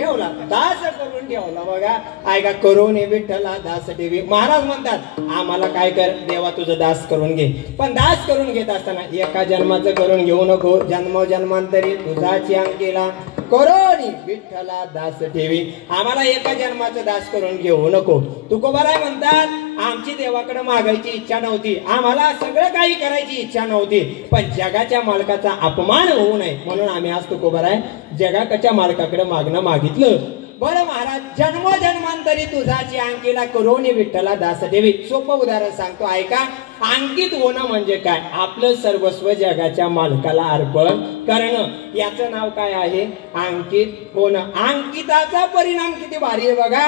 ठेवला, दास करून ठेवला बघा. ऐका, करून विठ्ठला दास ठेवी. महाराज म्हणतात आम्हाला काय कर देवा तुझं दास करून घे. पण दास करून घेत असताना एका जन्माचं करून घेऊ नको. जन्मोजन्मांतरी तुझाची अंकेला करून विठ्ठला दास ठेवी. आम्हाला एका जन्माचं दास करून घेऊ नको. तुकोबाराय म्हणतात आमची देवाकडे मागायची इच्छा नव्हती, आम्हाला सगळं काही करायची इच्छा नव्हती, पण जगाच्या मालकाचा अपमान होऊ नये म्हणून आम्ही आज तुकोबाराय जगाच्या मालकाकडे मागणं मागितलं. बरं महाराज, जन्मोजन्मांतरी तुझाची अंकीला करून विठ्ठला दास ठेवी. सोपं उदाहरण सांगतो ऐका. अंकित होणं म्हणजे काय? आपलं सर्वस्व जगाच्या मालकाला अर्पण करणं. याचं नाव काय आहे? अंकित होणं. अंकिताचा परिणाम किती भारी आहे बघा.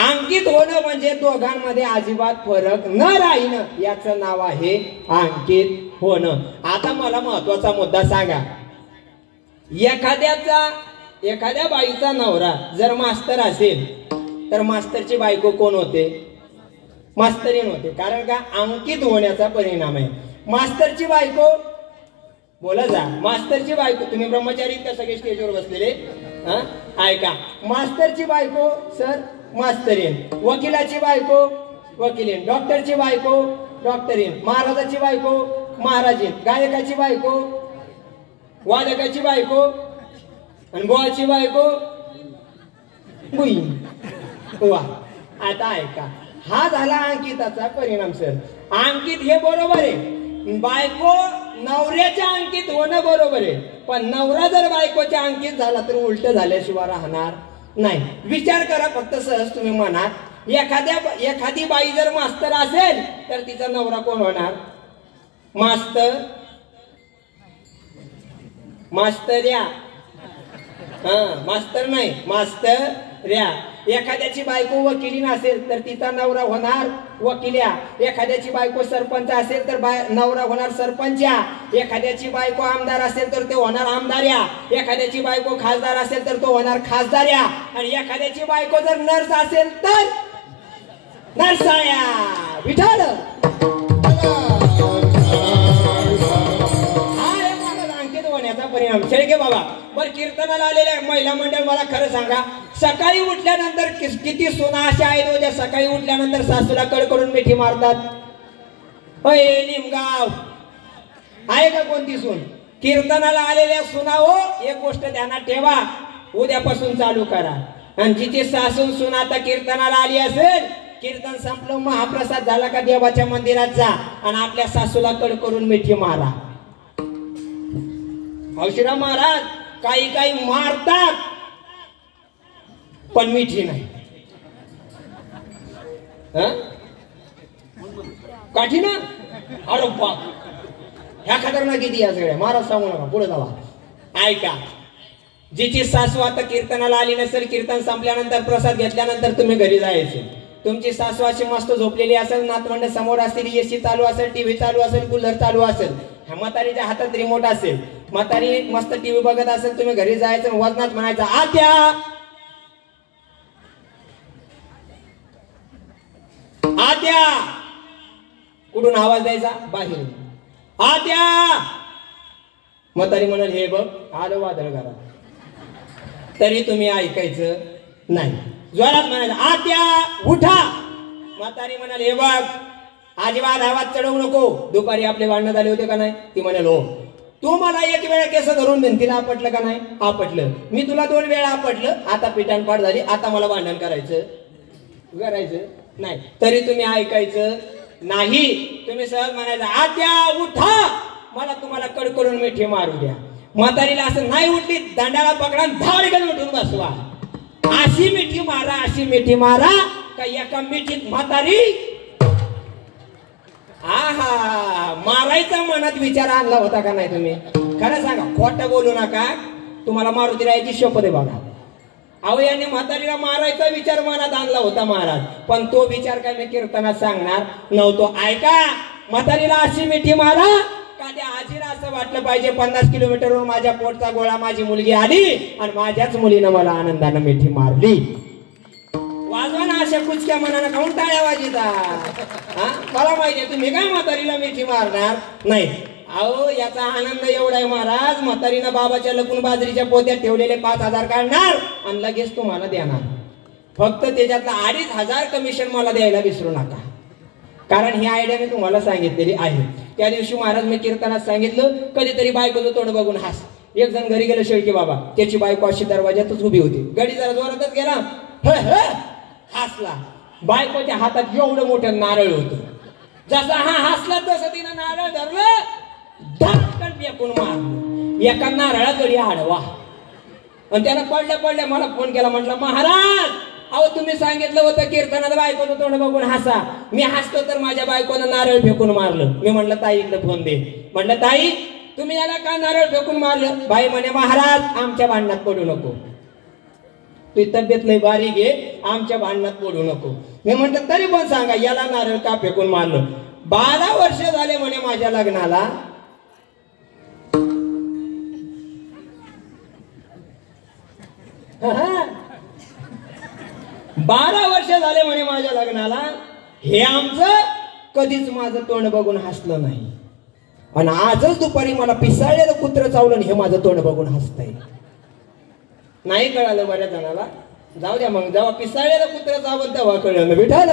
अंकित होणं म्हणजे दोघांमध्ये अजिबात फरक न राहणं, याचं नाव आहे अंकित होणं. आता मला महत्वाचा मुद्दा सांगा. एखाद्या बाईचा नवरा जर मास्तर असेल तर मास्तरची बायको कोण होते? मास्तरीण होते. कारण का? अंकित होण्याचा परिणाम आहे. मास्तरची बायको बोला जा. मास्तरची बायको, तुम्ही ब्रह्मचारी का सगळे स्टेजवर बसलेले? ऐका, मास्तरची बायको सर मास्तरीण, वकिलाची बायको वकिलीन, डॉक्टरची बायको डॉक्टरीन, महाराजाची बायको महाराजीन, गायकाची बायको वादकाची बायको, आणि बोळाची बायको बुईन. वा. आता ऐका, हा झाला अंकिताचा परिणाम सर. अंकित हे बरोबर आहे, बायको नवऱ्याच्या अंकित होणं बरोबर आहे, पण नवरा जर बायकोच्या अंकित झाला तर उलट झाल्याशिवाय राहणार नाही. विचार करा फक्त सहज तुम्ही मनात. एखादी बाई जर मास्तर असेल तर तिचा नवरा कोण होणार? मास्तर्या. मास्तर नाही, मास्तर्या. एखाद्याची बायको वकिलीन असेल तर तिचा नवरा होणार वकिल्या. एखाद्याची बायको सरपंच असेल तर नवरा होणार सरपंच्या. एखाद्याची बायको आमदार असेल तर तो होणार आमदार्या. एखाद्याची बायको खासदार असेल तर तो होणार खासदार्या. आणि एखाद्याची बायको जर नर्स असेल तर नर्साया. विठाल परिणाम. शेळके बाबा, बर कीर्तनाला आलेल्या महिला मंडळ मला खरं सांगा, सकाळी उठल्यानंतर किती सुना अशा आहेत ज्या सकाळी उठल्यानंतर सासूला कडकडून मिठी मारतात? निमगाव आहे का कोणती सून? कीर्तनाला आलेल्या सुना हो, एक गोष्ट ध्यानात ठेवा, उद्यापासून चालू करा. आणि जिची सासून सुन आता कीर्तनाला आली असेल, कीर्तन संपलं, महाप्रसाद झाला का देवाच्या मंदिरात जा आणि आपल्या सासूला कडकडून मिठी मारा. औषराम महाराज काही मारतात पण मिठी नाही. काठी ना? अरे बाप, ह्या खतरनाक किती या सगळ्या. महाराज सांगू नका, पुढे जावा. ऐका, जिची सासू आता कीर्तनाला आली नसेल, कीर्तन संपल्यानंतर प्रसाद घेतल्यानंतर तुम्ही घरी जायचे. तुमची सासू अशी मस्त झोपलेली असेल, नातवंड समोर असतील, एसी चालू असेल, टीव्ही चालू असेल, कूलर चालू असेल, म्हातारीच्या हातात रिमोट असेल, म्हातारी मस्त टीव्ही बघत असेल, तुम्ही घरी जायचं, वजनात म्हणायचं आत्या. आत्या कुठून आवाज द्यायचा? बाहेर. आत्या. म्हातारी म्हणाल हे बघ आलं वादळ घरात, तरी तुम्ही ऐकायचं नाही. जोरात म्हणायचं आत्या उठा. म्हातारी म्हणाल हे बघ अजिबात आवाज चढवू नको. दुपारी आपले भांडण झाले होते का नाही? ती म्हणाल हो. तू मला एक वेळा केस धरून भिंतीला आपटलं का नाही? आपटलं. मी तुला 2 वेळा आपटलं, आता पिटाणपाट झाली, आता मला भांडण करायचं नाही, तरी तुम्ही ऐकायचं नाही. तुम्ही सहज म्हणायचं आत्या उठा, मला तुम्हाला कडकडून मिठी मारू द्या. म्हातारीला असं नाही उठली, दंडाला पकडा, धावडीकडे उठून बसवा. अशी मिठी मारा, अशी मिठी मारा का एका मिठीत म्हातारी. आहा, मारायचा मनात विचार आणला होता का नाही तुम्ही? खरं सांगा, खोटं बोलू नका. तुम्हाला मारुती रायाची शपथ आहे बघा. अहो, यांनी म्हातारीला मारायचा विचार मनात आणला होता महाराज, पण तो विचार काय मी कीर्तनात सांगणार नव्हतो. ऐका, म्हातारीला अशी मिठी मारा का त्या आजीला असं वाटलं पाहिजे 50 किलोमीटरवरून माझ्या पोटचा गोळा माझी मुलगी आली आणि माझ्याच मुलीनं मला आनंदानं मिठी मारली. वाजवा ना अशा कुचक्या मनानं, काऊन टाळ्या वाजिता? मला माहिती आहे तुम्ही काय म्हातारीला मिठी मारणार नाही. अहो याचा आनंद एवढा आहे महाराज, म्हातारीनं बाबाच्या लपून बाजरीच्या पोत्यात ठेवलेले 5,000 काढणार आणि लगेच तुम्हाला देणार. फक्त त्याच्यातला 2,500 कमिशन मला द्यायला विसरू नका, कारण ही आयडिया मी तुम्हाला सांगितलेली आहे. त्या दिवशी महाराज मी कीर्तनात सांगितलं, कधीतरी बायकोचं तोंड बघून हास. एक जण घरी गेलं शेळके बाबा, त्याची बायको अशी दरवाज्यातच उभी होती. गडी जरा जोरातच गेला, हसला. बायकोच्या हातात एवढं मोठं नारळ होतं. जसा हा हसला तसं तिनं नारळ धरलं, धक्कन फेकून मारलं. एका नारळा गडी आडवा. आणि त्यानं पडल्या पडल्या मला फोन केला, म्हटलं महाराज अहो तुम्ही सांगितलं होतं कीर्तनात बायकोचं तोंड बघून हसा. मी हसतो तर माझ्या बायकोनं नारळ फेकून मारलं. मी म्हटलं ताई इकडे फोन दे. म्हटलं ताई तुम्ही याला का नारळ फेकून मारलं? बाई म्हणे महाराज आमच्या भांडणात पडू नको, तुझी तब्येत लई बारीक आहे, आमच्या भांडणात पडू नको. मी म्हटलं तरी पण सांगा याला नारळ का फेकून मारलं? 12 वर्ष झाले म्हणे माझ्या लग्नाला. 12 वर्ष झाले म्हणे माझ्या लग्नाला. हे आमचं कधीच माझं तोंड बघून हसलं नाही. आणि आजच दुपारी मला पिसाळलेलं कुत्र चावलं हे माझं तोंड बघून हसतंय. नाही कळालं बऱ्याच जणाला, जाऊ द्या मग. जेव्हा पिसाळलेलं कुत्र चावलं तेव्हा कळलं. विठाल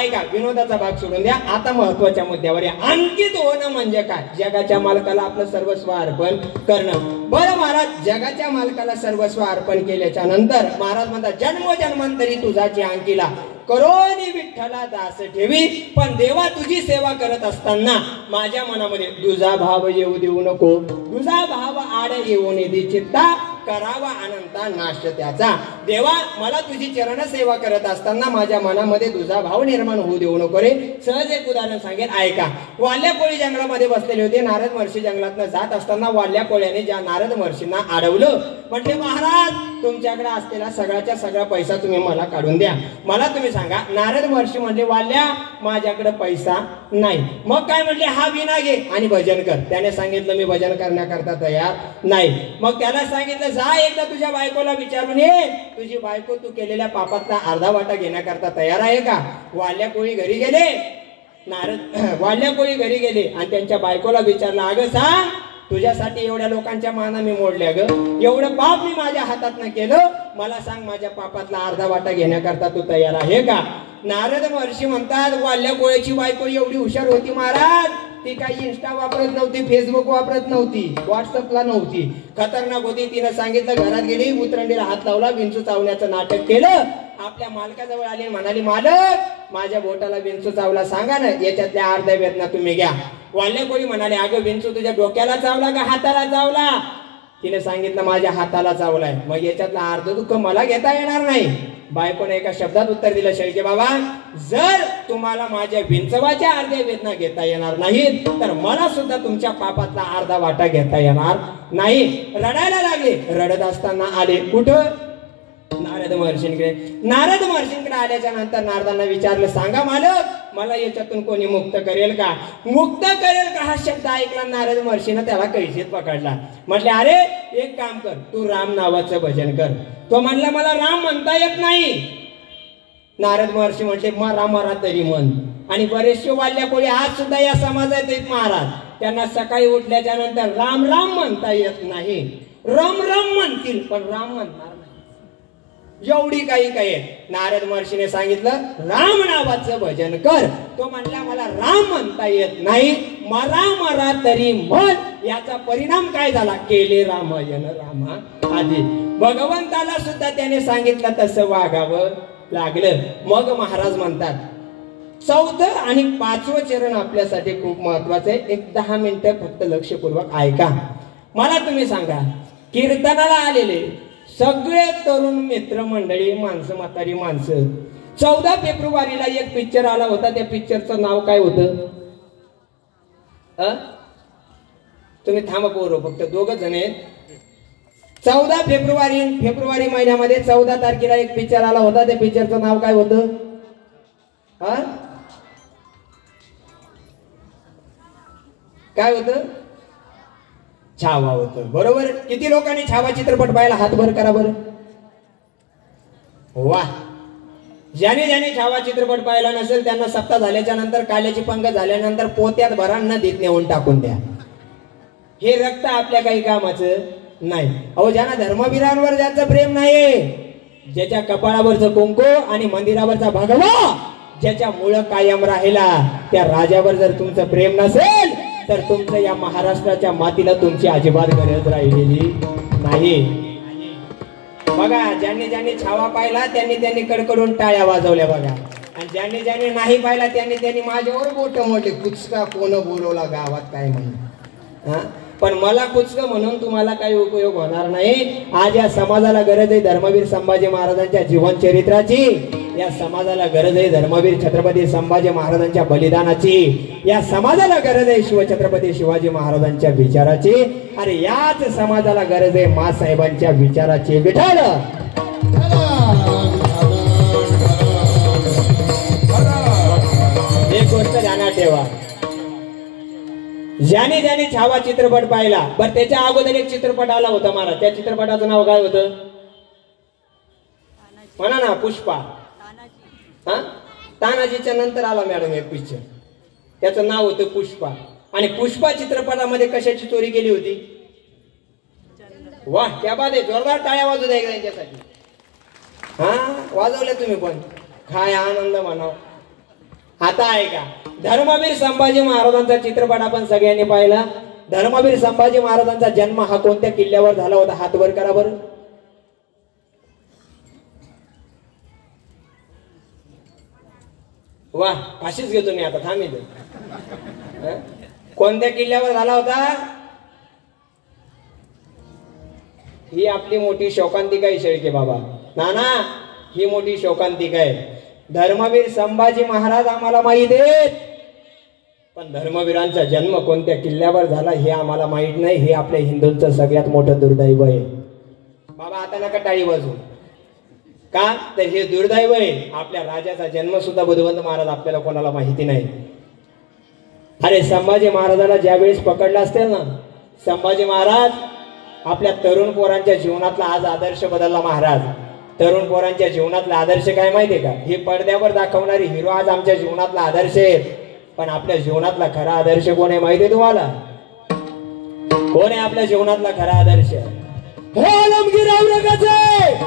ऐका, विनोदाचा भाग सोडून द्या, आता महत्वाच्या मुद्द्यावर या. अंकित होणं म्हणजे काय? जगाच्या मालकाला आपलं सर्वस्व अर्पण करणं. बरं महाराज, जगाच्या मालकाला सर्वस्व अर्पण केल्याच्या नंतर महाराज म्हणतात जन्मोजन्मांतरी तुझाची अंकिला करोनी विठ्ठला दास ठेवी. पण देवा तुझी सेवा करत असताना माझ्या मनामध्ये तुझा भाव येऊ देऊ नको. तुझा भाव आड येऊ दे चित्ता, करावा अनंता नाश त्याचा. देवा मला तुझी चरण सेवा करत असताना माझ्या मनामध्ये तुझा भाव निर्माण होऊ देऊ नको रे. सहज एक उदाहरण सांगेन, ऐका. वाल्या कोळी जंगलामध्ये बसलेले होते. नारद महर्षी जंगलातनं जात असताना वाल्या कोळ्याने ज्या नारद महर्षींना अडवलं, म्हटले महाराज तुमच्याकडे असलेला सगळ्याच्या सगळा पैसा तुम्ही मला काढून द्या. मला तुम्ही सांगा. नारद महर्षी म्हणले वाल्या माझ्याकडे पैसा नाही. मग काय म्हटले, हा विना घे आणि भजन कर. त्याने सांगितलं मी भजन करण्याकरता तयार नाही. मग त्याला सांगितलं जा एकदा तुझ्या बायकोला विचारून ये, तुझी बायको तू केलेल्या पापातला अर्धा वाटा घेण्याकरता तयार आहे का? वाल्या कोळी घरी गेले. वाल्या कोळी घरी गेले आणि त्यांच्या बायकोला विचारलं, अगं सांग तुझ्यासाठी एवढ्या लोकांच्या माना मी मोडल्या ग, एवढं पाप मी माझ्या हातातनं केलं, मला सांग माझ्या पापातला अर्धा वाटा घेण्याकरता तू तयार आहे का? नारद महर्षी म्हणतात वाल्या कोळ्याची बायको एवढी हुशार होती महाराज, ती काही इंस्टा वापरत नव्हती, फेसबुक वापरत नव्हती, व्हॉट्सअपला नव्हती, खतरनाक होती. तिनं सांगितलं, घरात गेली, उतरंडीला हात लावला, विंचू चावण्याचं नाटक केलं. आपल्या मालकाजवळ आली, म्हणाली मालक माझ्या बोटाला विंचू चावला, सांगा ना याच्यातल्या अर्ध्या वेदना तुम्ही घ्या. वाल्या कोळी म्हणाले, अगं विंचू तुझ्या डोक्याला चावला का हाताला चावला? तिने सांगितलं माझ्या हाताला चावलाय. मग याच्यातला अर्ध दुःख मला घेता येणार नाही. बायकोने एका शब्दात उत्तर दिलं, शेळके बाबा जर तुम्हाला माझ्या विंचवाच्या अर्ध्या वेदना घेता येणार नाहीत तर मला सुद्धा तुमच्या पापातला अर्धा वाटा घेता येणार नाही. रडायला लागले. रडत असताना आले कुठं? नारद महर्षींकडे. नारद महर्षींकडे आल्याच्या नंतर नारदांना विचारलं, सांगा मालक मला याच्यातून कोणी मुक्त करेल का? मुक्त करेल का हा शब्द ऐकला नारद महर्षीनं त्याला कैसेत पकडला. म्हटले अरे एक काम कर, तू राम नावाचं भजन कर. तो म्हणला मला राम म्हणता येत नाही. नारद महर्षी म्हटले मरा तरी म्हण. आणि बरेचसे वाल्या कोळी आज सुद्धा या समाजात आहेत महाराज, त्यांना सकाळी उठल्याच्या नंतर राम राम म्हणता येत नाही. रम रम म्हणतील पण राम म्हणणार नाही. एवढी काही काय. नारद महर्षीने सांगितलं राम नावाचं भजन कर. तो म्हणला मला राम म्हणता येत नाही, मरा तरी म्हण. याचा परिणाम काय झाला? केले रामायण रामा आधी. भगवंताला सुद्धा त्याने सांगितलं तसं वागावं लागलं. मग महाराज म्हणतात 4थं आणि 5वं चरण आपल्यासाठी खूप महत्वाचं आहे. एक 10 मिनिटं फक्त लक्षपूर्वक ऐका. मला तुम्ही सांगा, कीर्तनाला आलेले सगळे तरुण मित्र मंडळी, माणसं, म्हातारी माणसं, 14 फेब्रुवारीला एक पिक्चर आला होता. त्या पिक्चरचं नाव काय होतं? तुम्ही थांबा पोरं, फक्त 2 जण आहेत. 14 फेब्रुवारी महिन्यामध्ये 14 तारखेला एक पिक्चर आला होता. त्या पिक्चरचं नाव काय होतं? काय होतं? छावा होतं. बरोबर. किती लोकांनी छावा चित्रपट पाहिला? हात वर करा बरं. वा. ज्याने ज्याने छावा चित्रपट पाहिला नसेल त्यांना सप्ताह झाल्याच्या नंतर काल्याची पंगत झाल्यानंतर पोत्यात भरांना देत नेऊन टाकून द्या. हे रक्त आपल्या काही कामाचं नाही. अहो ज्यांना धर्मवीरांवर ज्यांचं प्रेम नाही, ज्याच्या कपाळावरचं कुंकू आणि मंदिरावरचा भगवा ज्याच्या मुळे कायम राहिला, त्या राजावर जर तुमचं प्रेम नसेल तर तुमचं या महाराष्ट्राच्या मातीला तुमची अजिबात गरज राहिलेली नाही. बघा, ज्यांनी ज्यांनी छावा पाहिला त्यांनी त्यांनी कडकडून टाळ्या वाजवल्या बघा. आणि ज्यांनी ज्यांनी नाही पाहिला त्यांनी त्यांनी माझ्यावर बोट मोडले. कुचका कोण बोलवला गावात काय म्हणून. हा, पण मला कुचकं म्हणून तुम्हाला काही उपयोग होणार नाही. आज या समाजाला गरज आहे धर्मवीर संभाजी महाराजांच्या जीवन चरित्राची. या समाजाला गरज आहे धर्मवीर छत्रपती संभाजी महाराजांच्या बलिदानाची. या समाजाला गरज आहे शिवछत्रपती शिवाजी महाराजांच्या विचाराची. अरे याच समाजाला गरज आहे मासाहेबांच्या विचाराची. विठ्ठल एक गोष्ट ध्यानात ठेवा, ज्याने ज्याने छावा चित्रपट पाहिला, बरं त्याच्या अगोदर एक चित्रपट आला होता मला, त्या चित्रपटाचं नाव काय होतं म्हणा ना? पुष्पा. हा, तानाजीच्या नंतर आला मॅडम एक पिक्चर, त्याचं नाव होतं पुष्पा. आणि पुष्पा चित्रपटामध्ये कशाची चोरी केली होती? वा, त्या बाद आहे. जोरदार टाळ्या वाजू द्या त्यांच्यासाठी. हा, वाजवल्या तुम्ही पण. काय आनंद म्हणाव. आता आहे का, धर्मवीर संभाजी महाराजांचा चित्रपट आपण सगळ्यांनी पाहिला. धर्मवीर संभाजी महाराजांचा जन्म हा कोणत्या किल्ल्यावर झाला होता? हात वर करा बरं. वा, अशीच घेतो मी आता. थांबिल. कोणत्या किल्ल्यावर झाला होता? ही आपली मोठी शोकांतिका आहे शेळके बाबा. नाना, ही मोठी शोकांतिका आहे. धर्मवीर संभाजी महाराज आम्हाला माहित आहेत, पण धर्मवीरांचा जन्म कोणत्या किल्ल्यावर झाला हे आम्हाला माहित नाही. हे आपल्या हिंदूंचं सगळ्यात मोठं दुर्दैव आहे बाबा. आता नका टाळी वाजू. का तर हे दुर्दैव आहे. आपल्या राजाचा जन्म सुद्धा बुधवंत महाराज आपल्याला कोणाला माहिती नाही. अरे संभाजी महाराजाला ज्या वेळेस पकडला असेल ना, संभाजी महाराज आपल्या तरुण पोरांच्या जीवनातला आज आदर्श बदलला महाराज. तरुण पोरांच्या जीवनातला आदर्श काय माहितीये का? हे पडद्यावर दाखवणारी हिरो आज आमच्या जीवनातला आदर्श आहे, पण आपल्या जीवनातला खरा आदर्श कोण आहे माहितीये तुम्हाला? कोण आहे आपल्या जीवनातला खरा आदर्श? आलमगीर औरंगजेब.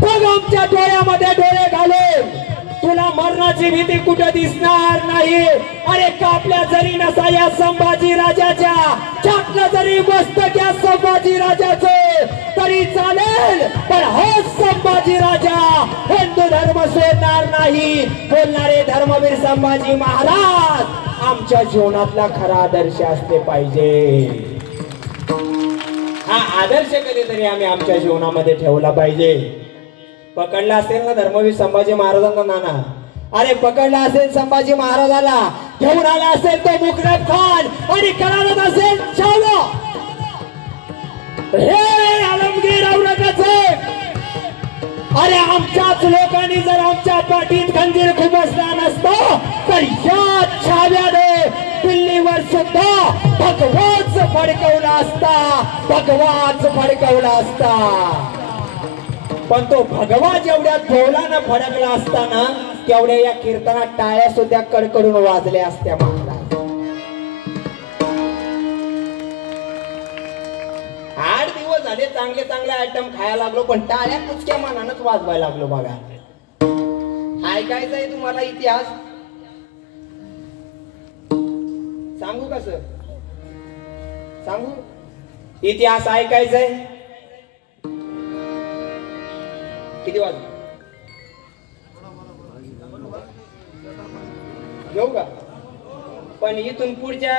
बघ आमच्या डोळ्यामध्ये डोळे घालून तुला मरणाची भीती कुठे दिसणार नाही. अरे कापल्या जरी नसा या संभाजी राजाच्या, छाटलं जरी मस्तक या संभाजी राजाचं तरी चालेल, पण हा संभाजी राजा हिंदू धर्म सोडणार नाही. बोलणारे धर्मवीर संभाजी महाराज आमच्या जीवनातला खरा आदर्श असले पाहिजे. हा आदर्श कधीतरी आम्ही आमच्या जीवनामध्ये ठेवला पाहिजे. पकडला असेल ना धर्मवीर संभाजी महाराजांना नाना, अरे पकडला असेल संभाजी महाराजाला, घेऊन आला असेल तो मुकरब खान आणि करारत असेल छावा. हे आलमगीर औरंगजेब, अरे आमच्याच लोकांनी जर आमच्या पाठीत खंजीर खुपसला नसतो तर या छाव्याने दिल्लीवर सुद्धा भगवाच फडकवला असता. भगवाच फडकवला असता. पण तो भगवा जेवढ्या धोलानं फडकला असताना तेवढ्या या कीर्तनात टाळ्या सुद्धा कडकडून वाजल्या असत्या महाराज. 8 दिवस झाले चांगले चांगले आयटम खायला लागलो, पण टाळ्या कुचक्या मानानच वाजवायला लागलो बघा. ऐकायचं आहे तुम्हाला इतिहास? सांगू का सर? सांगू? इतिहास ऐकायचंय? किती वाजले? घेऊ का? पण इथून पुढच्या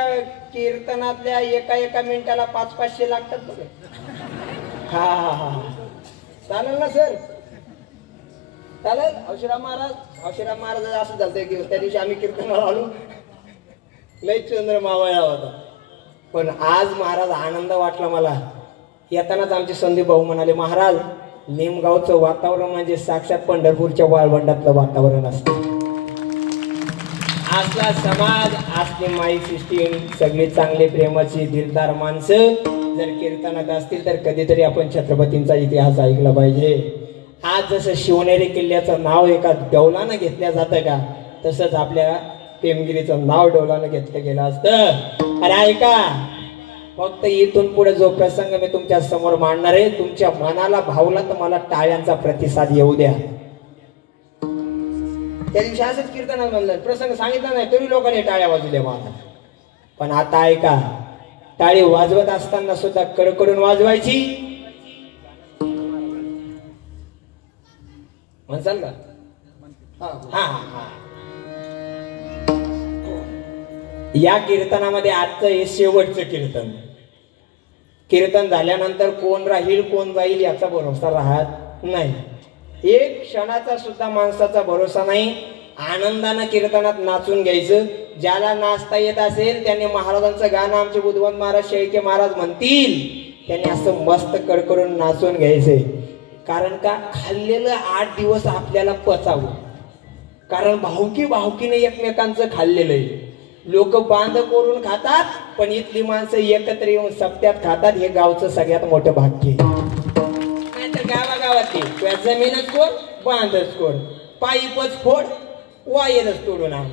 कीर्तनातल्या एका मिनिटाला 500-500 लागतात बघ. हा हा हा, चालेल ना सर? चालेल. औशीराम महाराज असं झालंय की त्या दिवशी आम्ही कीर्तनाला आलो, लय चंद्र मावळला होता, पण आज महाराज आनंद वाटला मला. येतानाच आमचे संदीप भाऊ म्हणाले, महाराज निमगावचं वातावरण म्हणजे साक्षात पंढरपूरच्या वाळवंटातलं वातावरण असतं. असला समाज, असली माई सिस्टीम, सगळी चांगली प्रेमाची दिलदार माणसं जर कीर्तनात असतील तर कधीतरी आपण छत्रपतींचा इतिहास ऐकला पाहिजे. आज जसं शिवनेरी किल्ल्याचं नाव एका डौलानं घेतल्या जातं का, तसंच आपल्या पेमगिरीचं नाव डौलानं घेतलं गेलं असतं. अरे ऐका, फक्त इथून पुढे जो प्रसंग मी तुमच्या समोर मांडणार आहे, तुमच्या मनाला भावला तर मला टाळ्यांचा प्रतिसाद येऊ द्या. त्या दिवशी असंच कीर्तनात म्हणलं, प्रसंग सांगितला नाही तरी लोकांनी टाळ्या वाजवल्या मला. पण आता ऐका, टाळी वाजवत असताना सुद्धा कडकडून वाजवायची. म्हणसाल का? हा हा. या कीर्तनामध्ये आजचं हे शेवटचं कीर्तन. कीर्तन झाल्यानंतर कोण राहील कोण जाईल याचा भरोसा राहत नाही. एक क्षणाचा सुद्धा माणसाचा भरोसा नाही. आनंदानं कीर्तनात नाचून घ्यायचं. ज्याला नाचता येत असेल त्यांनी महाराजांचं गाणं आमचे बुधवंत महाराज शेळके महाराज म्हणतील त्यांनी असं मस्त कडकडून नाचून घ्यायचंय. कारण का, खाल्लेलं 8 दिवस आपल्याला पचावं. कारण भावकीने एकमेकांचं खाल्लेलं आहे. लोक बांध करून खातात, पण इथली माणसं एकत्र येऊन सप्त्यात खातात. हे गावचं सगळ्यात मोठं भाग्य. नाहीतर गावागावातली जमीनच कोण, बांधच कोण, पाईपच फोड, वायरच तोडून आण,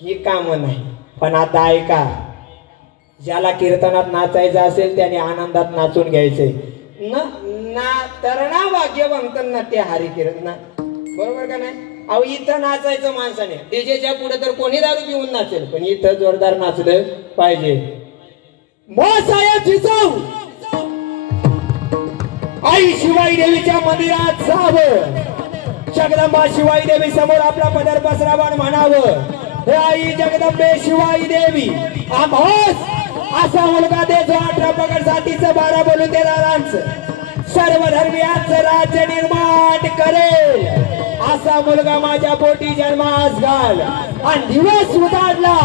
ही कामं नाही. पण आता ऐका, ज्याला कीर्तनात नाचायचं असेल त्याने आनंदात नाचून घ्यायचंय. ना तरणा भाग्यवंत ना ते हरी कीर्तना, बरोबर का नाही? अहो इथं नाचायचं माणसाने, डीजेच्या पुढे तर कोणी दारू पिऊन नाचेल, पण इथं जोरदार नाचलं पाहिजे. आई शिवाई देवीच्या मंदिरात जावं, जगदंबा शिवाई देवी समोर आपला पदर पसरावं म्हणावं, हे आई जगदंबे शिवाई देवी आम्हास असा मुलगा दे जो 18 पगड जातीचं 12 बोलून देणारांचं सर्व धर्मियांचं राज्य निर्माण करेल. असा मुलगा माझ्या पोटी जन्मास घाल. आणि दिवस उजाडला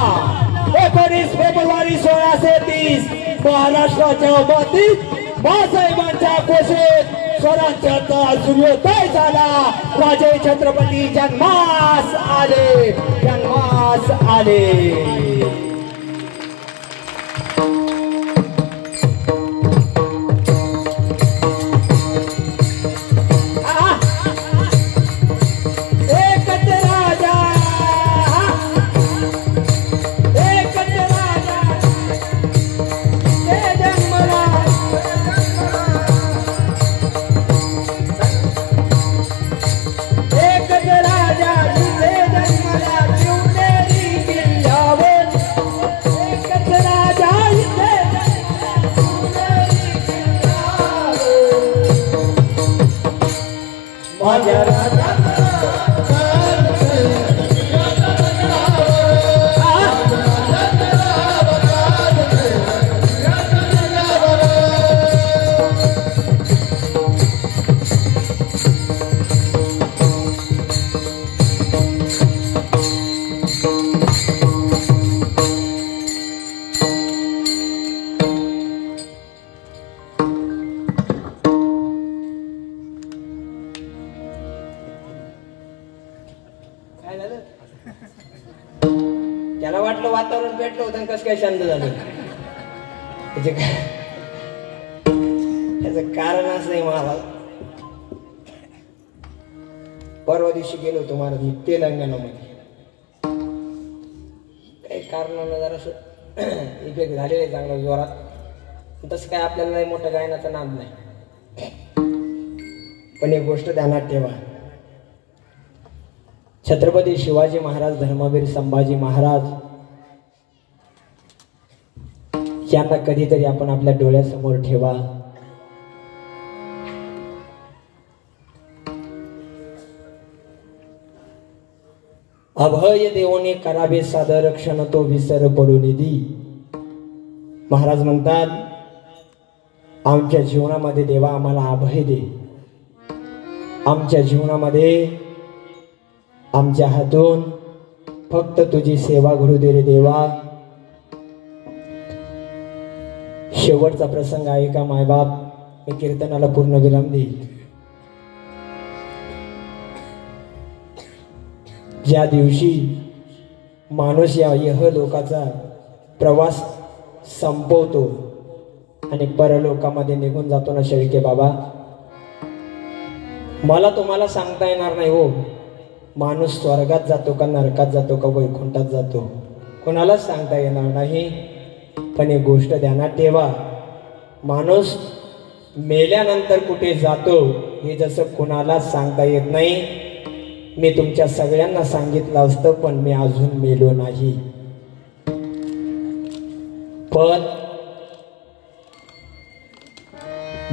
19 फेब्रुवारी 1630 महाराष्ट्राच्या मातीत बाळासाहेबांच्या कोशेत स्वराज्याचा सूर्योदय झाला. राजे छत्रपती जन्मास आले, जन्मास आले. त्याला वाटलं वातावरण पेटलं होतं, कसं काय शांत झालं. त्याचं कारण असं आहे, महाराज परवा दिवशी गेलो होतो महाराज तेलंगणामध्ये. काही कारणानं जरासं इफेक्ट झालेलं आहे चांगला जोरात. तसं काय आपल्याला नाही मोठं गायनाचा नाद नाही. पण एक गोष्ट ध्यानात ठेवा, छत्रपती शिवाजी महाराज, धर्मवीर संभाजी महाराज यांना कधीतरी आपण आपल्या डोळ्यासमोर ठेवा. अभय देवोने करावे सादर रक्षण तो विसर पडू निधी. महाराज म्हणतात, आमच्या जीवनामध्ये देवा आम्हाला अभय दे. आमच्या जीवनामध्ये आमच्या हातून फक्त तुझी सेवा घडू दे रे देवा. शेवटचा प्रसंग आहे का मायबाप, मी कीर्तनाला पूर्ण विराम देईल. ज्या दिवशी माणूस या इहलोकाचा प्रवास संपवतो आणि परलोकामध्ये निघून जातो ना शेळके बाबा, मला तुम्हाला सांगता येणार नाही हो, माणूस स्वर्गात जातो का नरकात जातो का वैकुंठात जातो, कोणालाच सांगता येणार नाही. पण एक गोष्ट ध्यानात ठेवा, माणूस मेल्यानंतर कुठे जातो हे जसं कुणालाच सांगता येत नाही. मी तुमच्या सगळ्यांना सांगितलं असतं, पण मी अजून मेलो नाही. पण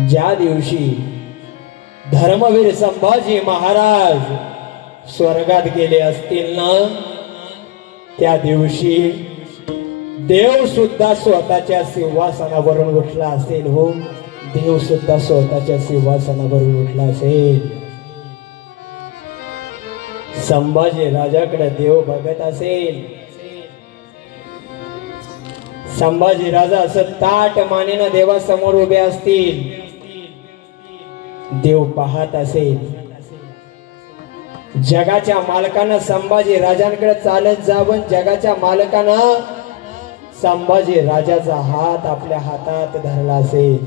ज्या दिवशी धर्मवीर संभाजी महाराज स्वर्गात गेले असतील ना, त्या दिवशी देव सुद्धा स्वतःच्या सिंहासनावरून उठला असेल. हो, देव सुद्धा स्वतःच्या सिंहासनावरून उठला असेल. संभाजी राजाकडे देव बघत असेल. संभाजी राजा असं ताट मानेनं देवासमोर उभे असतील. देव पाहत असेल. जगाच्या मालकानं संभाजी राजांकडे चालत जावं. जगाच्या मालकानं संभाजी राजाचा हात आपल्या हातात धरला असेल.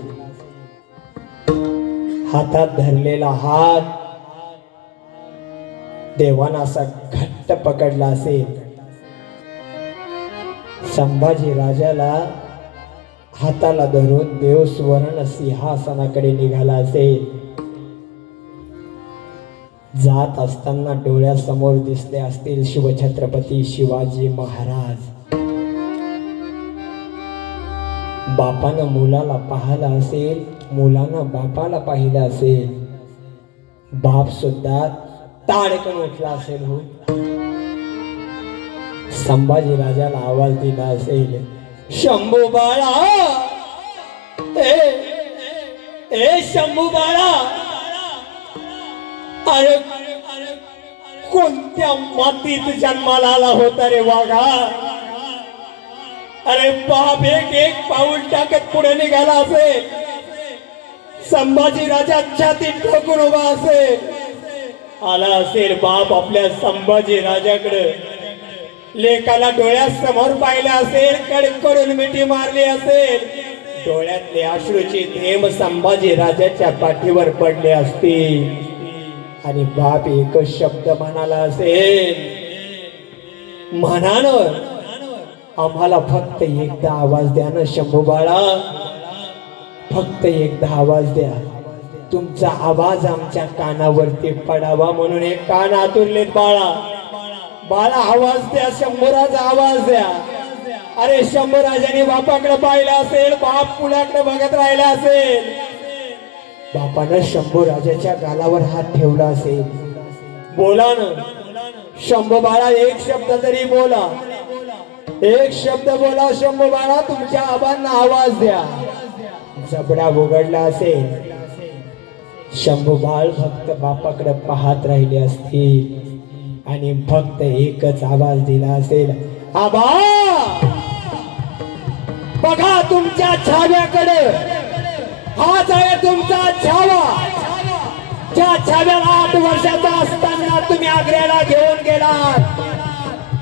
हातात धरलेला हात देवानं असा घट्ट पकडला असेल. संभाजी राजाला हाताला धरून देव सुवर्ण सिंहासनाकडे निघाला असेल. जात असताना डोळ्यासमोर दिसले असतील शिवछत्रपती शिवाजी महाराज. बापानं मुलाला पाहिलं असेल, मुलानं बापाला पाहिलं असेल. बाप सुद्धा ताडकन उठला असेल. हो, संभाजी राजाला आवाज दिला असेल, शंभू बाळा, ए शंभू बाळा, अरे कोणत्या मातीत जन्माला आला होता रे वाघा. अरे बाप एक एक पाऊल टाकत पुढे निघाला असेल. संभाजी राजा छातीत ठोकून उभा असेल. आला असेल बाप आपल्या संभाजी राजाकडे. लेकाला डोळ्यासमोर पाहिलं असेल, कडकडून मिठी मारली असेल. डोळ्यातले अश्रूची थेंब संभाजी राजाच्या पाठीवर पडले असतील आणि बाप एकच शब्द म्हणाला असेल, म्हणानं आम्हाला फक्त एकदा आवाज द्या ना शंभू बाळा, फक्त एकदा आवाज द्या. तुमचा आवाज आमच्या कानावरती पडावा म्हणून एक कान आतुरलेत बाळा. बाळा आवाज द्या, शंभूराजा आवाज द्या. अरे शंभूराजाने बापाकडे पाहिलं असेल, बाप मुलाकडे बघत राहिला असेल. बापानं शंभूराजाच्या गालावर हात ठेवला असेल. बोला ना शंभू बाळा, एक शब्द तरी बोला, एक शब्द बोला शंभू बाळा, तुमच्या आबांना आवाज द्या. जबडा उघडला असेल. शंभू बाळ फक्त बापाकडे पाहत राहिले असतील आणि फक्त एकच आवाज दिला असेल, आबा बघा तुमच्या छाव्याकडे. हाच आहे तुमचा छावा, ज्या छाव्याला 8 वर्षाचा असताना तुम्ही आग्र्याला घेऊन गेलात.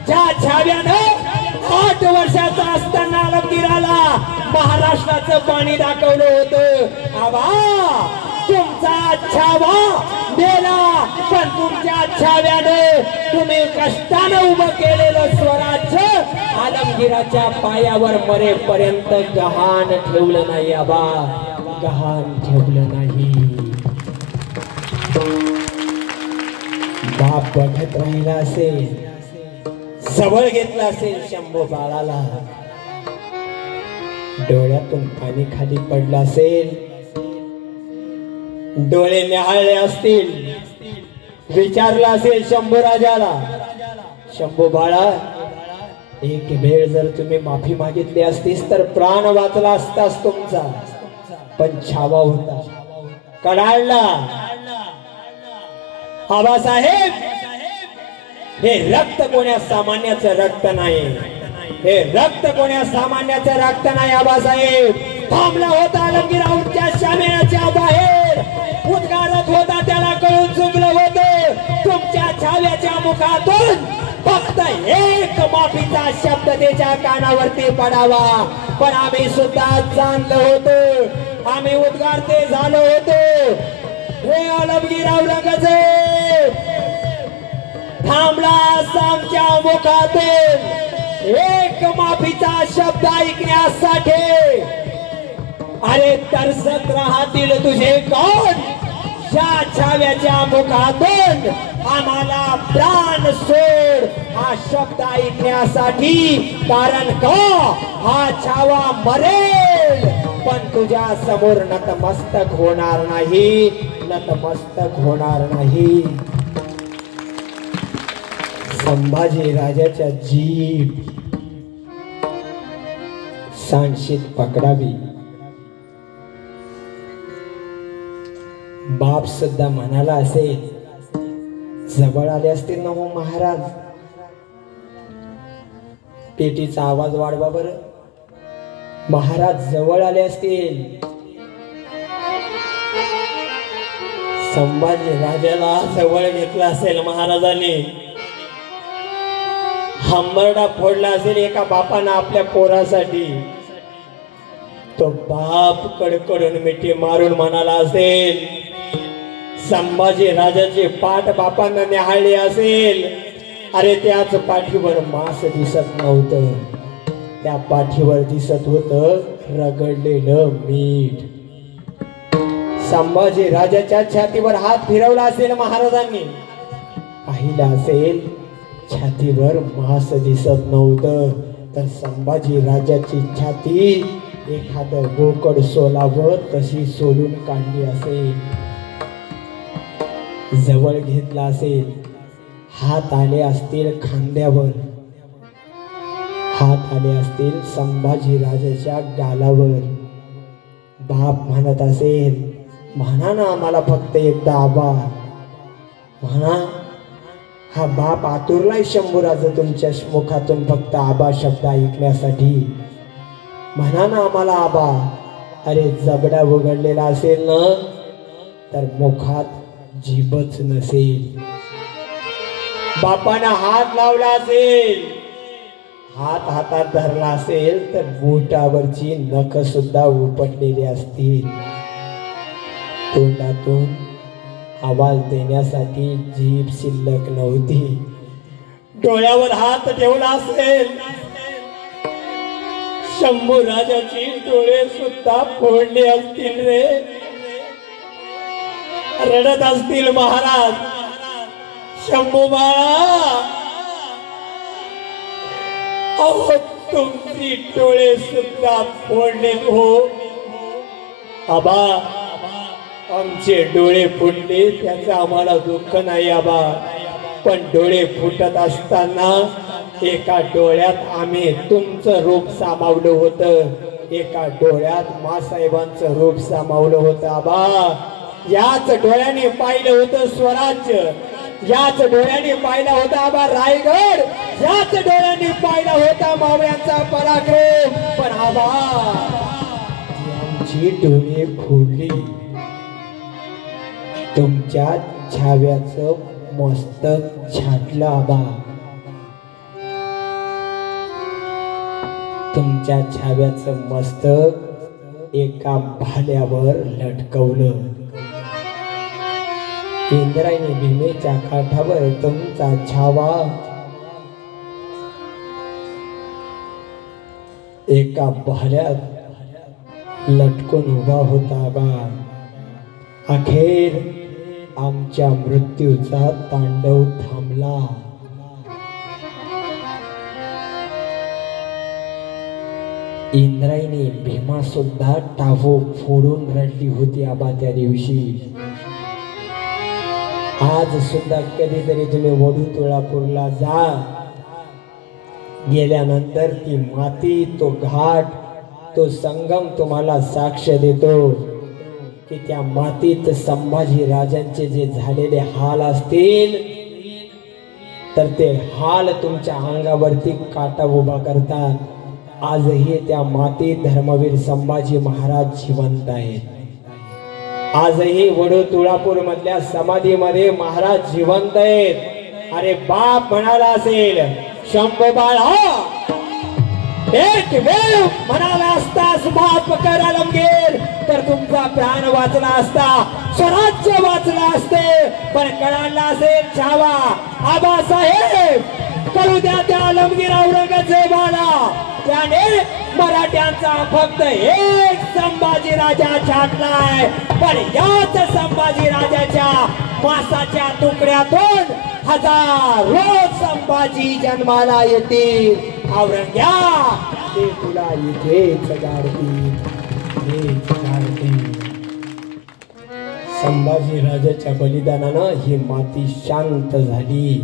ज्या छाव्यानं 8 वर्षाचा असताना आलमगीराला महाराष्ट्राचं पाणी दाखवलं होतं. आबा तुमचा छावा मेला, पण तुमच्या छाव्याने तुम्ही कष्टानं उभं केलेलं स्वराज्य आलमगीराच्या पायावर मरेपर्यंत गहाण ठेवलं नाही. आबा गहाण ठेवलं नाही. बाप बघत राहिला असेल, जवळ घेतला असेल शंभू बाळाला. डोळ्यातून पाणी खाली पडलं असेल, डोळे न्याहाळले असतील. विचारलं असेल शंभू राजाला, शंभू बाळा एक वेळ जर तुम्ही माफी मागितली असतीस तर प्राण वाचला असतास तुमचा, पण छावा होता कडाळला. आबासाहेब हे रक्त कोण्या सामान्याचं रक्त नाही, हे रक्त कोण्या सामान्याचं रक्त नाही. आबासाहेब थांबला होता आलमगीराच्या शामेच्या बाहेर, उद्गारत होता, त्याला कळून चुकलं होतं. तुमच्या छाव्याच्या मुखातून फक्त एक माफीचा शब्द त्याच्या कानावरती पडावा. पण आम्ही सुद्धा जाणलो होतो, आम्ही उद्गारते झालो होतो. हे आलमगीर औरंगजेब थांबला आमच्या मुखातून एक माफीचा शब्द ऐकण्यासाठी. अरे तरसत राहतील तुझे कोण या छाव्याच्या मुखातून आम्हाला प्राण सोड हा शब्द ऐकण्यासाठी. कारण का हा छावा मरेल पण तुझ्या समोर नतमस्तक होणार नाही, नतमस्तक होणार नाही. संभाजी राजाच्या जीभ सांशीत पकडावी. बाप सुद्धा म्हणाला असेल, जवळ आले असतील ना हो महाराज, पेटीचा आवाज वाढवा बर. महाराज जवळ आले असतील. संभाजी राजाला जवळ घेतला असेल महाराजांनी, हंबरडा फोडला असेल एका बापानं आपल्या पोरासाठी. तो बाप कडकडून मिठी मारून म्हणाला असेल, संभाजी राजाची पाठ बापांना न्याहाळली असेल. अरे त्याच पाठीवर मांस दिसत नव्हतं, त्या पाठीवर दिसत होतं रगडलेलं मीठ. संभाजी राजाच्या छातीवर हात फिरवला असेल महाराजांनी, पाहिलं असेल छातीवर मांस दिसत नव्हतं, तर संभाजी राजाची छाती एखादं बोकड सोलावं तशी सोलून काढली असेल. जवळ घेतला असेल, हात आले असतील खांद्यावर, हात आले असतील संभाजी राजाच्या गालावर. बाप म्हणत असेल, म्हणा ना आम्हाला फक्त एकदा आबा म्हणा. हा बाप आतुरलाय शंभूराज तुमच्या मुखातून फक्त आबा शब्द ऐकण्यासाठी. म्हणा ना आम्हाला आबा. अरे जबडा उघडलेला असेल ना तर मुखात जीभच नसेल. बापानं हात लावला असेल, हात हातात धरला असेल तर बोटावरची नख सुद्धा उपटलेली असतील. तोंडातून आवाज देण्यासाठी जीभ शिल्लक नव्हती. डोळ्यावर हात ठेवला असेल, शंभू राजाची डोळे सुद्धा फोडले असतील रे. रडत असतील महाराज, शंभू बाळा अहो तुमची डोळे सुद्धा फोडले हो. आबा आमचे डोळे फुटले त्याचं आम्हाला दुःख नाही आबा, पण डोळे फुटत असताना एका डोळ्यात आम्ही तुमचं रूप सामावलं होतं, एका डोळ्यात मासाहेबांचं रूप सामावलं होतं आबा. याच डोळ्याने पाहिलं होतं स्वराज्य, याच डोळ्याने पाहिला होता आबा रायगड, याच डोळ्याने पाहिला होता मावळ्यांचा पराक्रम. पण आबा आमची डोळे फोडली, तुमच्या छाव्याचं मस्तक छाटलं आबा, तुमच्या छाव्याचं मस्तक एका भाल्यावर लटकवलं. इंद्रायणी भीमेच्या काठावर तुमचा छावा एका भाल्यात लटकून उभा होता बा. अखेर आमच्या मृत्यूचा तांडव थांबला. इंद्रायणी भीमा सुद्धा टाहो फोडून रडली होती आबा त्या दिवशी. आज सुद्धा कधीतरी तुम्ही वडू तुळापूरला जा, गेल्यानंतर ती माती, तो घाट, तो संगम तुम्हाला साक्ष देतो की त्या मातीत संभाजी राजांचे जे झालेले हाल असतील तर ते हाल तुमच्या अंगावरती काटा उभा करतात. आजही त्या मातीत धर्मवीर संभाजी महाराज जिवंत आहेत. आजही वडू तुळापूर मधल्या समाधीमध्ये महाराज जिवंत आहेत. अरे बाप म्हणाला असेल शंभू बाळा, एक वेळ म्हणाला असतास बाप कर आलमगीर, तर तुमचा प्राण वाचला असता, स्वराज्य वाचला असते. पण कळाला असेल छावा आबासाहेब, कळू द्या त्या आलमगीर औरंगजेबाला, त्याने मराठ्यांचा फक्त एक संभाजी राजा छाटलाय. पण याच संभाजी राजाच्या मासाच्या तुकड्यातून हजारो संभाजी जन्माला येतील. औरंग्या ते तुला इथेच गाडतील, हेच गाडतील. संभाजी राजाच्या बलिदानानं ही माती शांत झाली.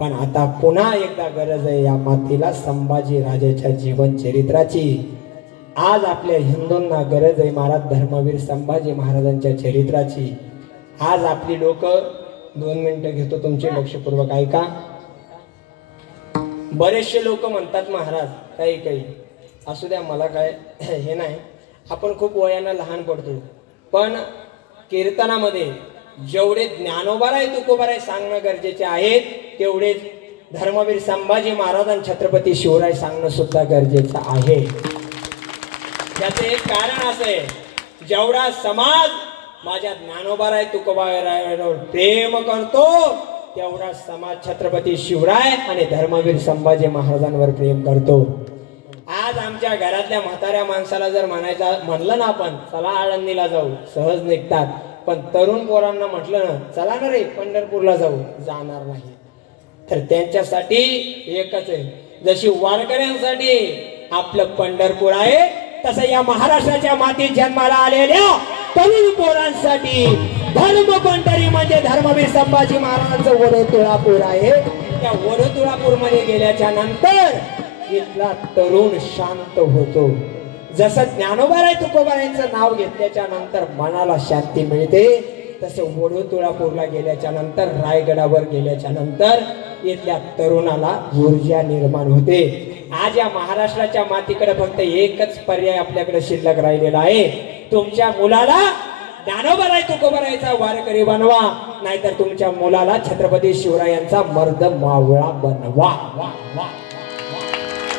पण आता पुन्हा एकदा गरज आहे या मातीला संभाजी राजाच्या जीवन चरित्राची. आज आपल्या हिंदूंना गरज आहे महाराज धर्मवीर संभाजी महाराजांच्या चरित्राची. आज आपली लोक 2 मिनिटं घेतो तुमचे लक्षपूर्वक ऐका. बरेचसे लोक म्हणतात महाराज काही असू द्या, मला काय हे नाही, आपण खूप वयानं लहान पडतो, पण कीर्तनामध्ये जेवढे ज्ञानोबा आहे तुकोबा आहे सांगणं गरजेचे आहेत, तेवढेच धर्मवीर संभाजी महाराज छत्रपती शिवराय सांगणं सुद्धा गरजेचं आहे. त्याचं एक कारण असं आहे, जेवढा समाज माझ्या ज्ञानोबा आहे तुकोबा रायांवर प्रेम करतो, तेवढा समाज छत्रपती शिवराय आणि धर्मवीर संभाजी महाराजांवर प्रेम करतो. आज आमच्या घरातल्या म्हाताऱ्या माणसाला जर म्हणलं ना आपण चला आळंदीला जाऊ, सहज निघतात. पण तरुण पोरांना म्हटलं ना चला ना रे पंढरपूरला जाऊ, जाणार नाही. तर त्यांच्यासाठी एकच आहे, जशी वारकऱ्यांसाठी आपलं पंढरपूर आहे, तसं या महाराष्ट्राच्या मातीत जन्माला आलेल्या तरुण पोरांसाठी धर्म पंढरी म्हणजे धर्मवीर संभाजी महाराजांचं वडोतुळापूर आहे. त्या वडोतुळापूर मध्ये गेल्याच्या नंतर इथला तरुण शांत होतो. जसं ज्ञानोबा तुकोबारायांचं नाव घेतल्याच्या नंतर मनाला शांती मिळते, तसं वडोतुळापूरला गेल्याच्या नंतर, रायगडावर गेल्याच्या नंतर इथल्या तरुणाला ऊर्जा निर्माण होते. आज या महाराष्ट्राच्या मातीकडे फक्त एकच पर्याय आपल्याकडे शिल्लक राहिलेला आहे, तुमच्या मुलाला ज्ञानोबा तुकोबारायांचा वारकरी बनवा, नाहीतर तुमच्या मुलाला छत्रपती शिवरायांचा मर्द मावळा बनवा.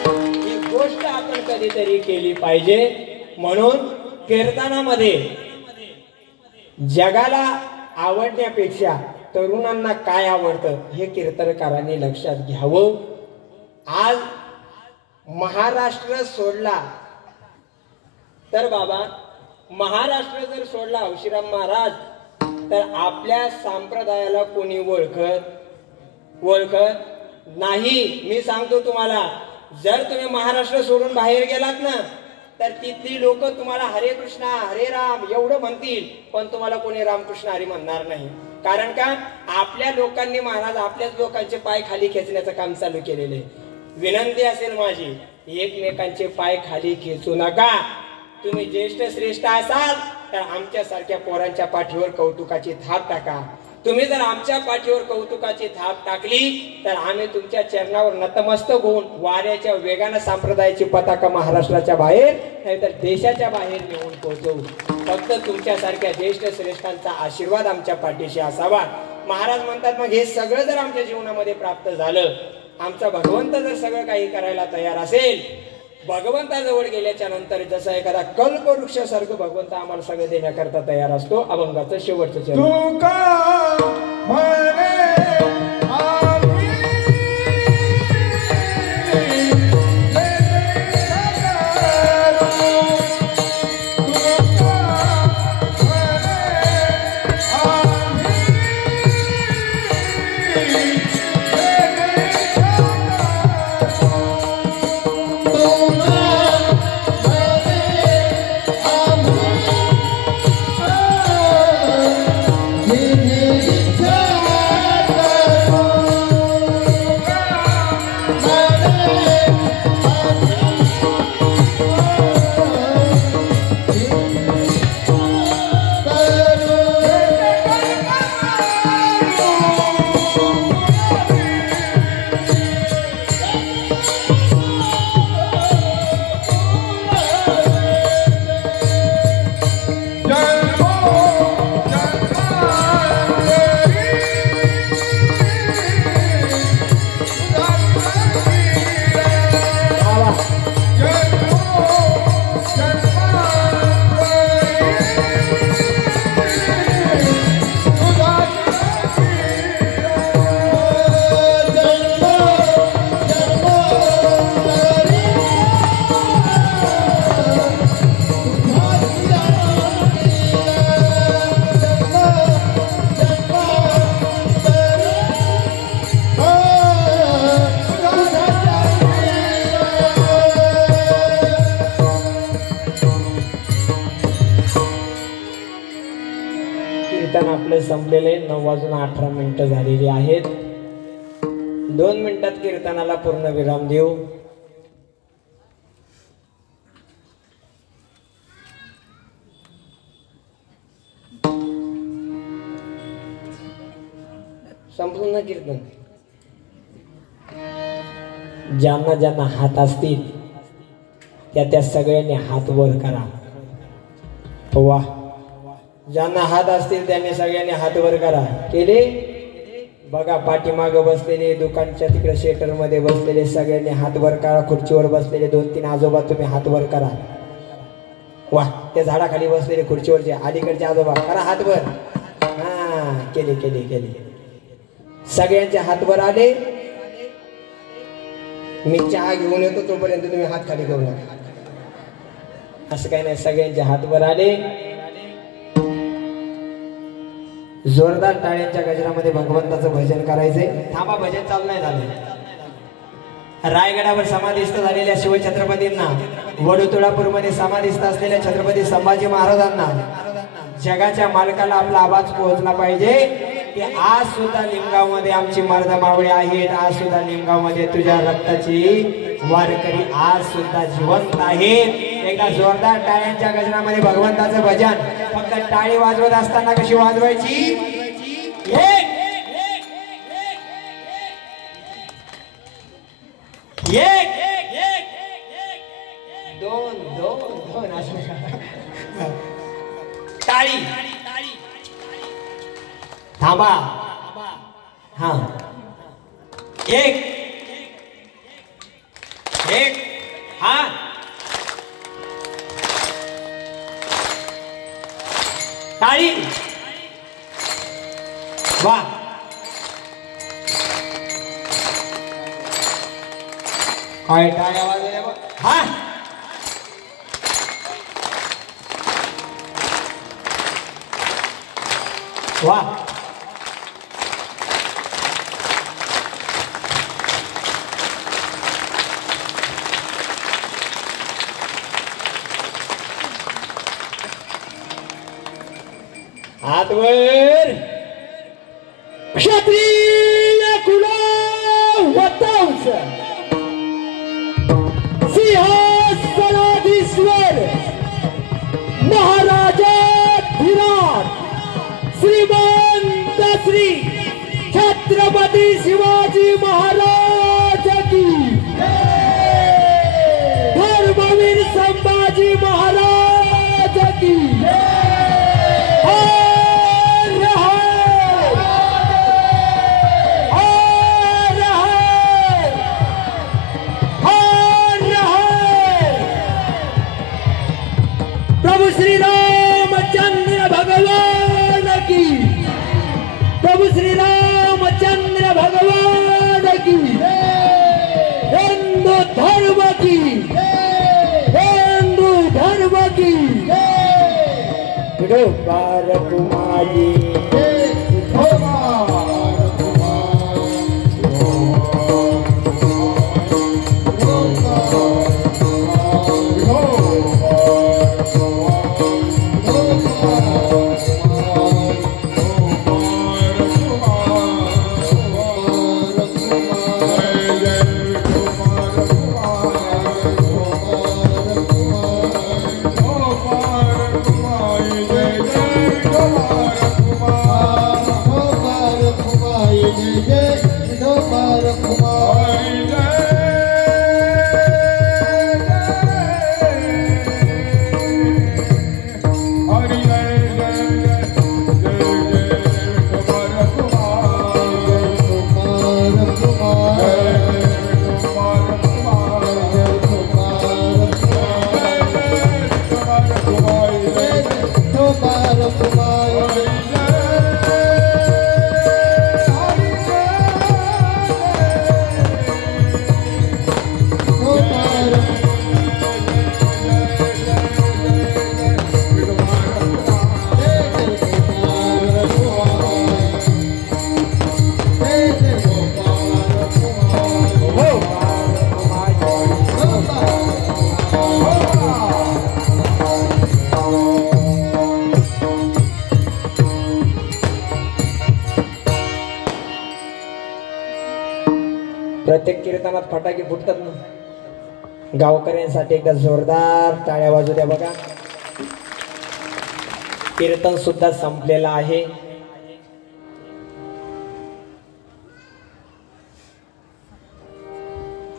ही गोष्ट आपण कधीतरी केली पाहिजे. म्हणून कीर्तनामध्ये जगाला आवडण्यापेक्षा तरुणांना काय आवडतं हे कीर्तनकारांनी लक्षात घ्यावं. आज महाराष्ट्र सोडला तर बाबा, महाराष्ट्र जर सोडला हौशीराम महाराज, तर आपल्या संप्रदायाला कोणी ओळखत नाही. मी सांगतो तुम्हाला, जर तुम्ही महाराष्ट्र सोडून बाहेर गेलात ना, तर तिथली लोक तुम्हाला हरे कृष्णा हरे राम एवढं म्हणतील, पण तुम्हाला कोणी रामकृष्ण हरी म्हणणार नाही. कारण का, आपल्या लोकांनी महाराज आपल्याच लोकांचे पाय खाली खेचण्याचं काम चालू केलेले आहे. विनंती असेल माझी, एकमेकांचे पाय खाली खेचू नका. तुम्ही ज्येष्ठ श्रेष्ठ असाल तर आमच्या सारख्या पोरांच्या पाठीवर कौतुकाची थाप टाका. तुम्ही जर आमच्या पाठीवर कौतुकाची थाप टाकली तर आम्ही तुमच्या चरणावर नतमस्तक होऊन वाऱ्याच्या वेगानं संप्रदायाची पताका महाराष्ट्राच्या बाहेर नाहीतर देशाच्या बाहेर नेऊन पोहोचवू. फक्त तुमच्यासारख्या ज्येष्ठ श्रेष्ठांचा आशीर्वाद आमच्या पाठीशी असावा. महाराज म्हणतात, मग हे सगळं जर आमच्या जीवनामध्ये प्राप्त झालं, आमचा भगवंत जर सगळं काही करायला तयार असेल, भगवंताजवळ गेल्याच्या नंतर जसा एखादा कल्पवृक्षासारखं भगवंत आम्हाला सगळं देण्याकरता तयार असतो. अभंगाचं शेवटचं चरण. आपले संपलेले 9:18 झालेली आहेत. 2 मिनिटात कीर्तनाला पूर्ण विराम देऊ. संपूर्ण कीर्तन. ज्यांना ज्यांना हात असतील त्या सगळ्यांनी हात वर करा. वा, ज्यांना हात असतील त्यांनी सगळ्यांनी हात वर करा. केले बघा, पाठीमागं बसलेले, दुकानच्या तिकडे शेटर मध्ये बसलेले सगळ्यांनी हात वर करा. खुर्चीवर बसलेले 2-3 आजोबा तुम्ही हात वर करा. वा, त्या झाडाखाली बसलेले खुर्चीवरचे अलीकडचे आजोबा करा हात वर. हा, केले केले केले. सगळ्यांचे हात वर आले. मी चहा घेऊन येतो तोपर्यंत तुम्ही हात खाली करू नका. असं काही नाही, सगळ्यांचे हात वर आले. जोरदार टाळ्यांच्या गजरामध्ये भगवंताचं भजन करायचंय. थांबा, भजन चालू नाही झालं. रायगडावर समाधिस्थ झालेल्या शिवछत्रपतींना, वडुतुळापूरमध्ये समाधिस्थ असलेल्या छत्रपती संभाजी महाराजांना, जगाच्या मालकाला आपला आवाज पोहोचला पाहिजे की आज सुद्धा लिमगाव मध्ये आमची मर्द मावळे आहेत. आज सुद्धा लिमगाव मध्ये तुझ्या रक्ताची वारकरी आज सुद्धा जिवंत आहेत. एकदा जोरदार टाळ्यांच्या गजरामध्ये भगवंताचं भजन. फक्त टाळी वाजवत असताना कशी वाजवायची? एक दोन दोन दोन टाळी. थांबा. हा, एक एक हा, टाळी. वा, काय टाळ्या वाजवल्या बघ. हा, वा, हात वर. क्षत्रिय कुलवंश सिंहासनाधीश्वर महाराजाधिराज श्रीमंत श्री छत्रपती शिवाजी महाराज की, धर्मवीर संभाजी महाराज की. प्रभु श्री रामचंद्र भगवान की, प्रभु श्री रामचंद्र भगवान की, हिंदू धर्म की, हिंदू धर्म की. भारत माई Kumar प्रत्येक कीर्तनात फटाके फुटतात ना. गावकऱ्यांसाठी एकदा जोरदार टाळ्या वाजू द्या बघा. कीर्तन सुद्धा संपलेलं आहे.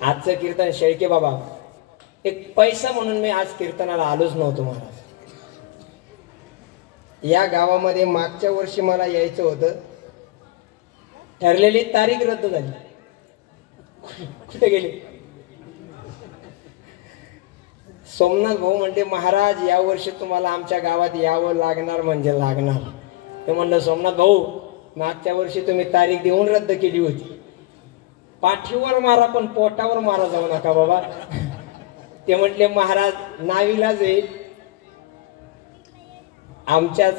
आजचं कीर्तन शेळके बाबा एक पैसा म्हणून मी आज कीर्तनाला आलोच नव्हतो महाराज. या गावामध्ये मागच्या वर्षी मला यायचं होतं, ठरलेली तारीख रद्द झाली. कुठे गेली? सोमनाथ भाऊ म्हणते महाराज या वर्षी तुम्हाला आमच्या गावात यावं लागणार म्हणजे लागणार. ते म्हणलं सोमनाथ भाऊ मागच्या वर्षी तुम्ही तारीख देऊन रद्द केली होती. पाठीवर मारा पण पोटावर मारा जाऊ नका बाबा. ते म्हटले महाराज नाविलाज आहे, आमच्या